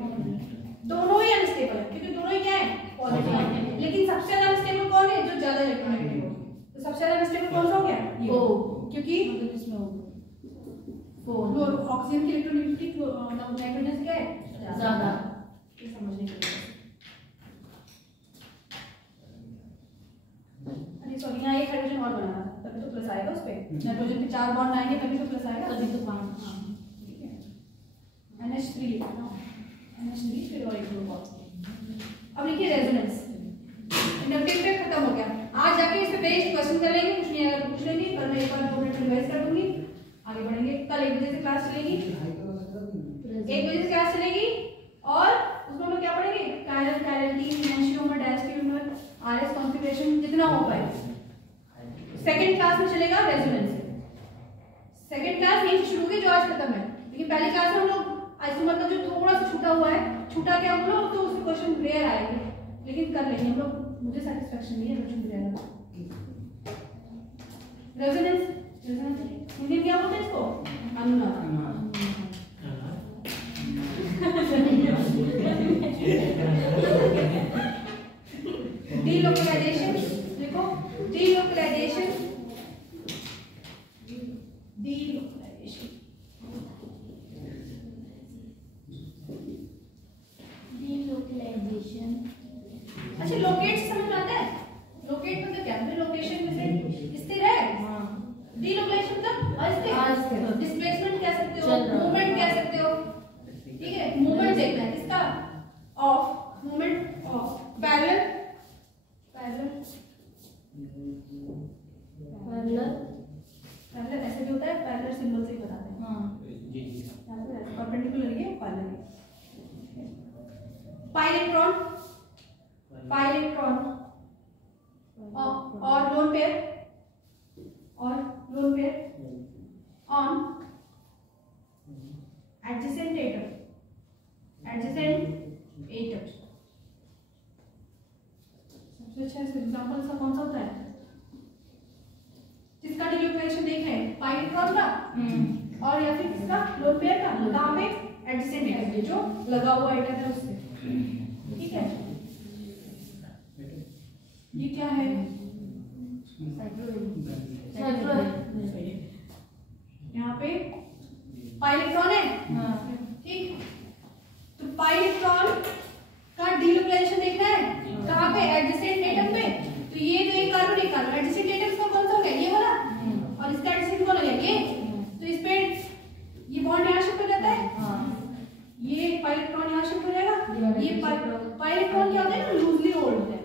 दोनों ही अनस्टेबल है क्योंकि दोनों ही क्या है पॉजिटिव लेकिन सबसे ज्यादा अनस्टेबल कौन है जो ज्यादा इलेक्ट्रोनेगेटिव हो तो सबसे ज्यादा अनस्टेबल कौन सा हो गया ओ क्योंकि इसमें होगा ऑक्सीजन की इलेक्ट्रोनेगेटिविटी नाइट्रोजन से क्या है ज्यादा ये समझने के लिए अरे सॉरी यहाँ एक हाइड्रोजन और बनाना तभी तो प्लस आएगा उस पे नाइट्रोजन पे 4 बॉन्ड आएंगे तभी तो प्लस आएगा तभी तो 5 हां ठीक है NH3 लिखना NH3 फिर और एक ग्रुप अब लिखिए रेजोनेंस इंडक्टिव पे खत्म हो गया आज जाके इस पे बेस्ड क्वेश्चन कर लेंगे कुछ नहीं अगर पूछ लेंगे पर मैं एक बार 2 मिनट रिवाइज कर दूंगी आगे बढ़ेंगे कल 1 बजे से क्लास चलेगी 1 बजे से क्लास चलेगी और उसमें हम क्या पढ़ेंगे कायरल कायरलिटी इनशियोमर डायस्टियोमर आरएस कॉन्फ़िगरेशन जितना हो पाए सेकंड क्लास में चलेगा रेजोनेंस सेकंड क्लास यही शुरू की जो आज खत्म है लेकिन पहली क्लास में हम लोग आइसोमर का जो थोड़ा सा छूटा हुआ है छूटा क्या हम लोग तो उसके क्वेश्चन रेयर आएंगे लेकिन कर लेंगे हम लोग मुझे सेटिस्फैक्शन नहीं है छूट जाएगा रेजोनेंस हिंदी में क्या बोलते हैं इसको अनुनाद डीलोकलाइजेशन देखो डीलोकलाइजेशन अच्छा लोकेट समझ में आता है लोकेट मतलब क्या लोकेशन जैसे स्थिर है डीलोकलाइजेशन मतलब अस्थिर डिस्प्लेसमेंट कह सकते हो मूवमेंट कह सकते हो ठीक है मूवमेंट देखना है किसका of movement of parallel parallel parallel parallel ऐसे भी होता इलेक्ट्रॉन और lone pair on adjacent atom सबसे अच्छा एग्जांपल सा कौन सा होता है जिसका डिन्यूक्लिएशन देख रहे हैं पाई इलेक्ट्रॉन का और या फिर किसका लोन पेयर का कहां पे एडजेसेंट एटम पे जो लगा हुआ एटम है उससे ठीक है ये क्या है यहाँ पे पाई इलेक्ट्रॉन है ठीक तो पाई इलेक्ट्रॉन का डिन्यूक्लिएशन देखना है कहाँ पे एडजेसेंट एटम पे तो ये जो एक कार्बन एडजेसेंट एटम का कौन सा हो गया ये वाला और इसका एडजेसेंट कौन हो गया ये तो इस पे ये बॉन्ड यहाँ शिफ्ट हो जाता है ये पाई इलेक्ट्रॉन यहाँ शिफ्ट हो जाएगा ये पाई इलेक्ट्रॉन क्या होता है ना लूजली होल्ड होता है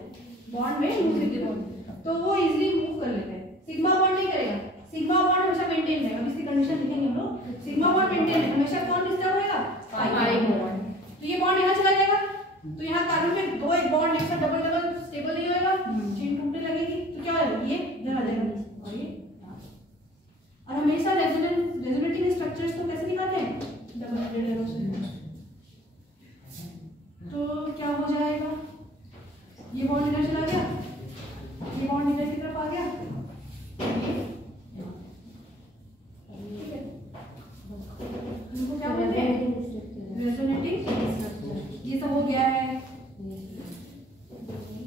बॉन्ड में लूजली होल्ड तो वो इजीली मूव कर लेते हैं सिग्मा बॉन्ड नहीं करेगा सिग्मा बॉन्ड हमेशा मेंटेन रहेगा अब इसकी कंडीशन लिखेंगे हम लोग सिग्मा बॉन्ड मेंटेन है हमेशा कौन डिस्टर्ब होएगा पाई बॉन्ड तो ये बॉन्ड यहाँ चला जाएगा तो यहाँ कार्बन में दो एक बॉन्ड एक साथ डबल स्टेबल नहीं होएगा चेन टूटने लगेगी तो क्या होगा ये इधर आ जाएगा और ये और हमेशा रेजोनेटिंग स्ट्रक्चर्स को कैसे निकालते हैं डबल हेडेड एरो से तो क्या हो जाएगा ये बॉन्ड इधर चला गया ये बॉन्ड इधर की तरफ आ गया ठीक है इनको क्या बोलते हैं रेजोनेटिंग ये सब हो गया है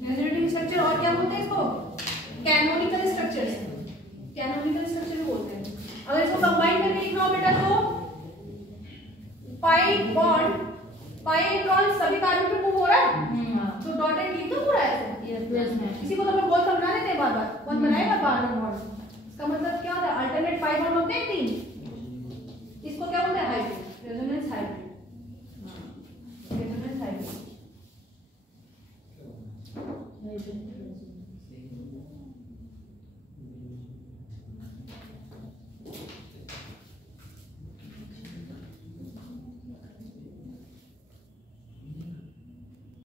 रेजोनेटिंग स्ट्रक्चर और क्या बोलते हैं इसको कैनोनिकल स्ट्रक्चर बोलते हैं अगर इसको कंबाइन करके लिखना हो बेटा तो पाई इलेक्ट्रॉन सभी कार्बन पे मूव हो रहा है तो डॉटेड लिख दो पूरा ऐसे इसी को तो हम बॉल समझा देते हैं बार-बार कौन बनाएगा बार-बार बॉन्ड इसका मतलब क्या होता है अल्टरनेट पाई बॉन्ड होते हैं 3 इसको क्या बोलते हैं हाइब्रिड रेजोनेंस हाइब्रिड